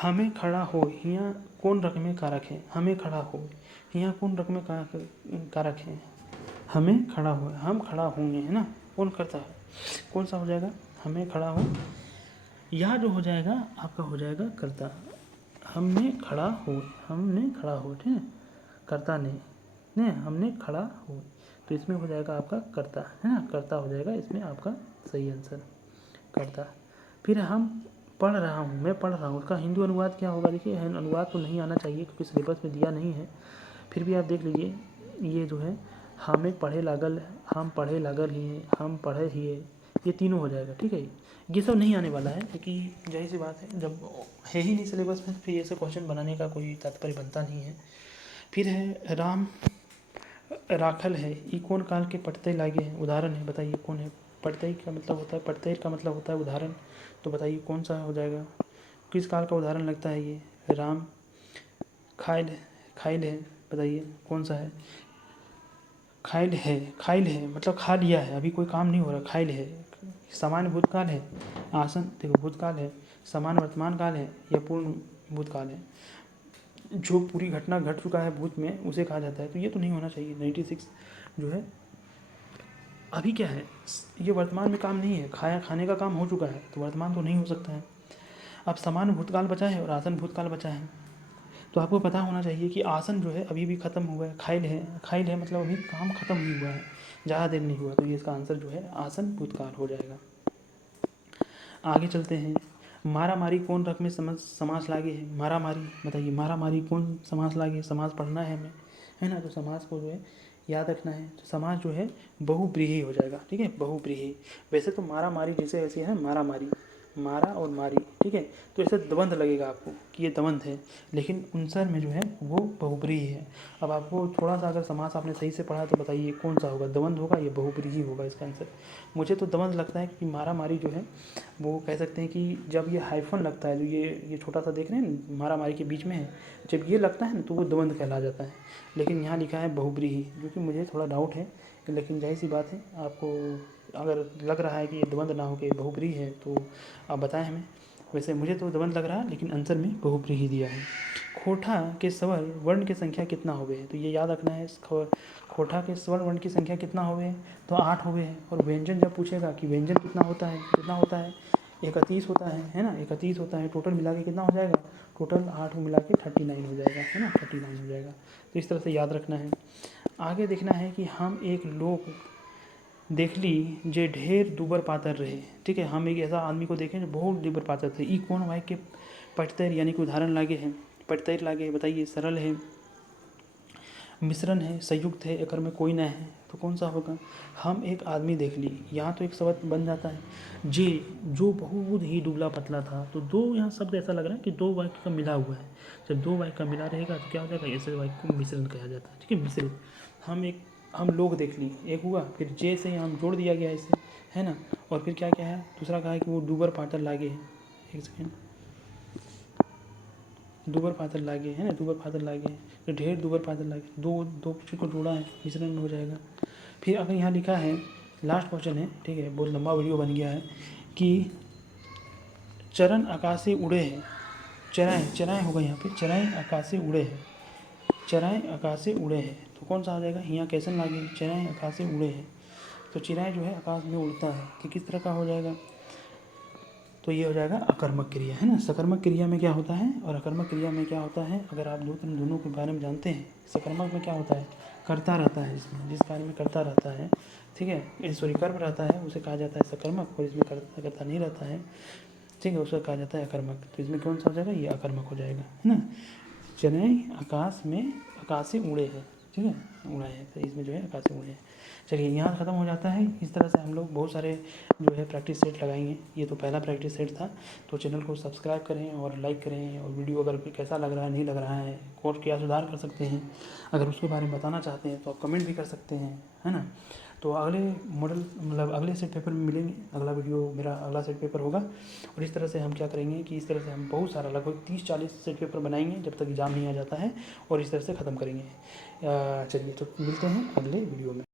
हमें खड़ा हो, यहाँ कौन रकम कारक है, हमें खड़ा हो, यहाँ कौन रकम कारक है, हमें खड़ा हो, हम खड़ा होंगे, है ना, कौन करता है, कौन सा हो जाएगा, हमें खड़ा हो, यह जो हो जाएगा आपका हो जाएगा कर्ता, हमने खड़ा हो, ठीक है, कर्ता ने हमने खड़ा हो, तो इसमें हो जाएगा आपका कर्ता, है ना, कर्ता हो जाएगा इसमें आपका सही आंसर, कर्ता। फिर हम पढ़ रहा हूँ, मैं पढ़ रहा हूँ, उसका हिंदी अनुवाद क्या होगा, देखिए अनुवाद तो नहीं आना चाहिए क्योंकि सिलेबस में दिया नहीं है, फिर भी आप देख लीजिए, ये जो है हम पढ़े लागल, हम पढ़े लागल ही, हम पढ़े ही, ये तीनों हो जाएगा। ठीक है, ये सब नहीं आने वाला है क्योंकि जाहिर सी बात है जब है ही नहीं सिलेबस में फिर ये सब क्वेश्चन बनाने का कोई तात्पर्य बनता नहीं है। फिर है राम राखल है, ई कौन काल के पढ़ते लागे हैं, उदाहरण है, बताइए कौन है। पढ़ते का मतलब होता है, पढ़ते का मतलब होता है उदाहरण, तो बताइए कौन सा हो जाएगा, किस काल का उदाहरण लगता है ये। राम खाइल, खाइल है, बताइए कौन सा है। खाइल है, खाइल है मतलब खा लिया है, अभी कोई काम नहीं हो रहा, खाइल है। सामान्य भूतकाल है, आसन देखो भूतकाल है, सामान्य वर्तमान काल है या पूर्ण भूतकाल है। जो पूरी घटना घट चुका है भूत में उसे कहा जाता है, तो ये तो नहीं होना चाहिए। 96 जो है अभी क्या है, ये वर्तमान में काम नहीं है, खाने का काम हो चुका है, तो वर्तमान तो नहीं हो सकता है। अब सामान्य भूतकाल बचा है और आसन भूतकाल बचा है, तो आपको पता होना चाहिए कि आसन जो है अभी भी खत्म हुआ है, खाइल है, खाइल है मतलब अभी काम खत्म नहीं हुआ है, ज़्यादा देर नहीं हुआ, तो ये इसका आंसर जो है आसन भूतकाल हो जाएगा। आगे चलते हैं, मारा मारी कौन रक में समास लागे है। मारा मारी, बताइए मारा मारी कौन समास लागे, समास पढ़ना है हमें, है ना, तो समास को जो है याद रखना है, तो समास जो है बहुब्रीहि हो जाएगा। ठीक है, बहुब्रीहि। वैसे तो मारा मारी जैसे ऐसे है मारा मारी, मारा और मारी, ठीक है, तो ऐसे दबंध लगेगा आपको कि ये दबंध है, लेकिन उनसर में जो है वो बहुब्रीहि है। अब आपको थोड़ा सा अगर समास आपने सही से पढ़ा तो बताइए कौन सा होगा, दबंध होगा या बहुब्रीहि होगा इसका आंसर। मुझे तो दबंध लगता है कि मारा मारी जो है वो कह सकते हैं कि जब ये हाइफन लगता है, जो ये छोटा सा देख रहे हैं मारा मारी के बीच में है, जब ये लगता है ना तो वो दबंध कहला जाता है, लेकिन यहाँ लिखा है बहुब्रीहि, जो कि मुझे थोड़ा डाउट है, लेकिन जाहिर सी बात है आपको अगर लग रहा है कि ये दबंध ना हो के बहुब्रीहि है तो आप बताएं हमें। वैसे मुझे तो दबंध लग रहा है, लेकिन आंसर में बहुब्रीहि दिया है। खोठा के स्वर वर्ण की संख्या कितना होवे है, तो ये याद रखना है। खोठा के स्वर वर्ण की संख्या कितना होवे है, तो 8 होवे है। और व्यंजन जब पूछेगा कि व्यंजन कितना होता है, 31 होता है ना, 31 होता है। टोटल मिला के कितना हो जाएगा, टोटल 8 मिला के 39 हो जाएगा, है ना, 39 हो जाएगा। तो इस तरह से याद रखना है। आगे देखना है कि हम एक लोग देख ली जे ढेर दुबर पातर रहे। ठीक है, हम एक ऐसा आदमी को देखें जो बहुत दुबर पातर थे। ई कौन वाक्य के पटतर यानी कि उदाहरण लागे हैं, पटतर लागे है, बताइए। सरल है, मिश्रण है, संयुक्त है, अगर में कोई ना है, तो कौन सा होगा। हम एक आदमी देख ली, यहाँ तो एक शब्द बन जाता है जे, जो बहुत ही दुबला पतला था, तो दो यहाँ शब्द ऐसा लग रहा है कि दो वाक्य का मिला हुआ है। जब दो वाक्य का मिला रहेगा तो क्या हो जाएगा, ऐसे वाक्य को मिश्रण कहा जाता है। ठीक है, मिश्रित। हम लोग देख ली, एक हुआ, फिर जे से हम जोड़ दिया गया इसे, है ना, और फिर क्या क्या है, दूसरा कहा है कि वो दुबर पातर लागे है। एक सेकेंड, दुबर पातर लागे है ना, दुबर पातर लागे, तो ढेर दुबर पातर लागे, दो चीज़ को जोड़ा है, मिश्रण में हो जाएगा। फिर अगर यहाँ लिखा है, लास्ट क्वेश्चन है, ठीक है, बहुत लंबा वीडियो बन गया है, कि चरण आकाशे उड़े हैं, चराएँ होगा यहाँ पे, चराएँ आकाशे उड़े हैं, चराएँ आकाशे उड़े हैं, तो कौन सा आ जाएगा, यहाँ कैसन लागे, चराएँ आकाशे उड़े हैं, तो चिराएँ जो है आकाश में उड़ता है, तो किस तरह का हो जाएगा, तो ये हो जाएगा अकर्मक क्रिया, है ना। सकर्मक क्रिया में क्या होता है और अकर्मक क्रिया में क्या होता है, अगर आप दोनों के बारे में जानते हैं। सकर्मक में क्या होता है, करता रहता है, इसमें जिस कार्य में करता रहता है, ठीक है, सॉरी कर्म रहता है, उसे कहा जाता है सकर्मक, और इसमें करता नहीं रहता है, ठीक है, उसे कहा जाता है अकर्मक। तो इसमें कौन सा हो जाएगा, ये अकर्मक हो जाएगा, है ना। चने आकाश में, आकाश से उड़े हैं, ठीक है, उड़ाए हैं, तो इसमें जो है आकाश से उड़े हैं। चलिए, यहाँ ख़त्म हो जाता है। इस तरह से हम लोग बहुत सारे जो है प्रैक्टिस सेट लगाएंगे। ये तो पहला प्रैक्टिस सेट था, तो चैनल को सब्सक्राइब करें और लाइक करें, और वीडियो अगर कैसा लग रहा है, नहीं लग रहा है, और क्या सुधार कर सकते हैं, अगर उसके बारे में बताना चाहते हैं तो आप कमेंट भी कर सकते हैं, है ना। तो अगले मॉडल मतलब अगले सेट पेपर में मिलेंगे, अगला वीडियो मेरा अगला सेट पेपर होगा। और इस तरह से हम क्या करेंगे कि इस तरह से हम बहुत सारा लगभग 30-40 सेट पेपर बनाएंगे जब तक एग्ज़ाम नहीं आ जाता है, और इस तरह से ख़त्म करेंगे। चलिए, तो मिलते हैं अगले वीडियो में।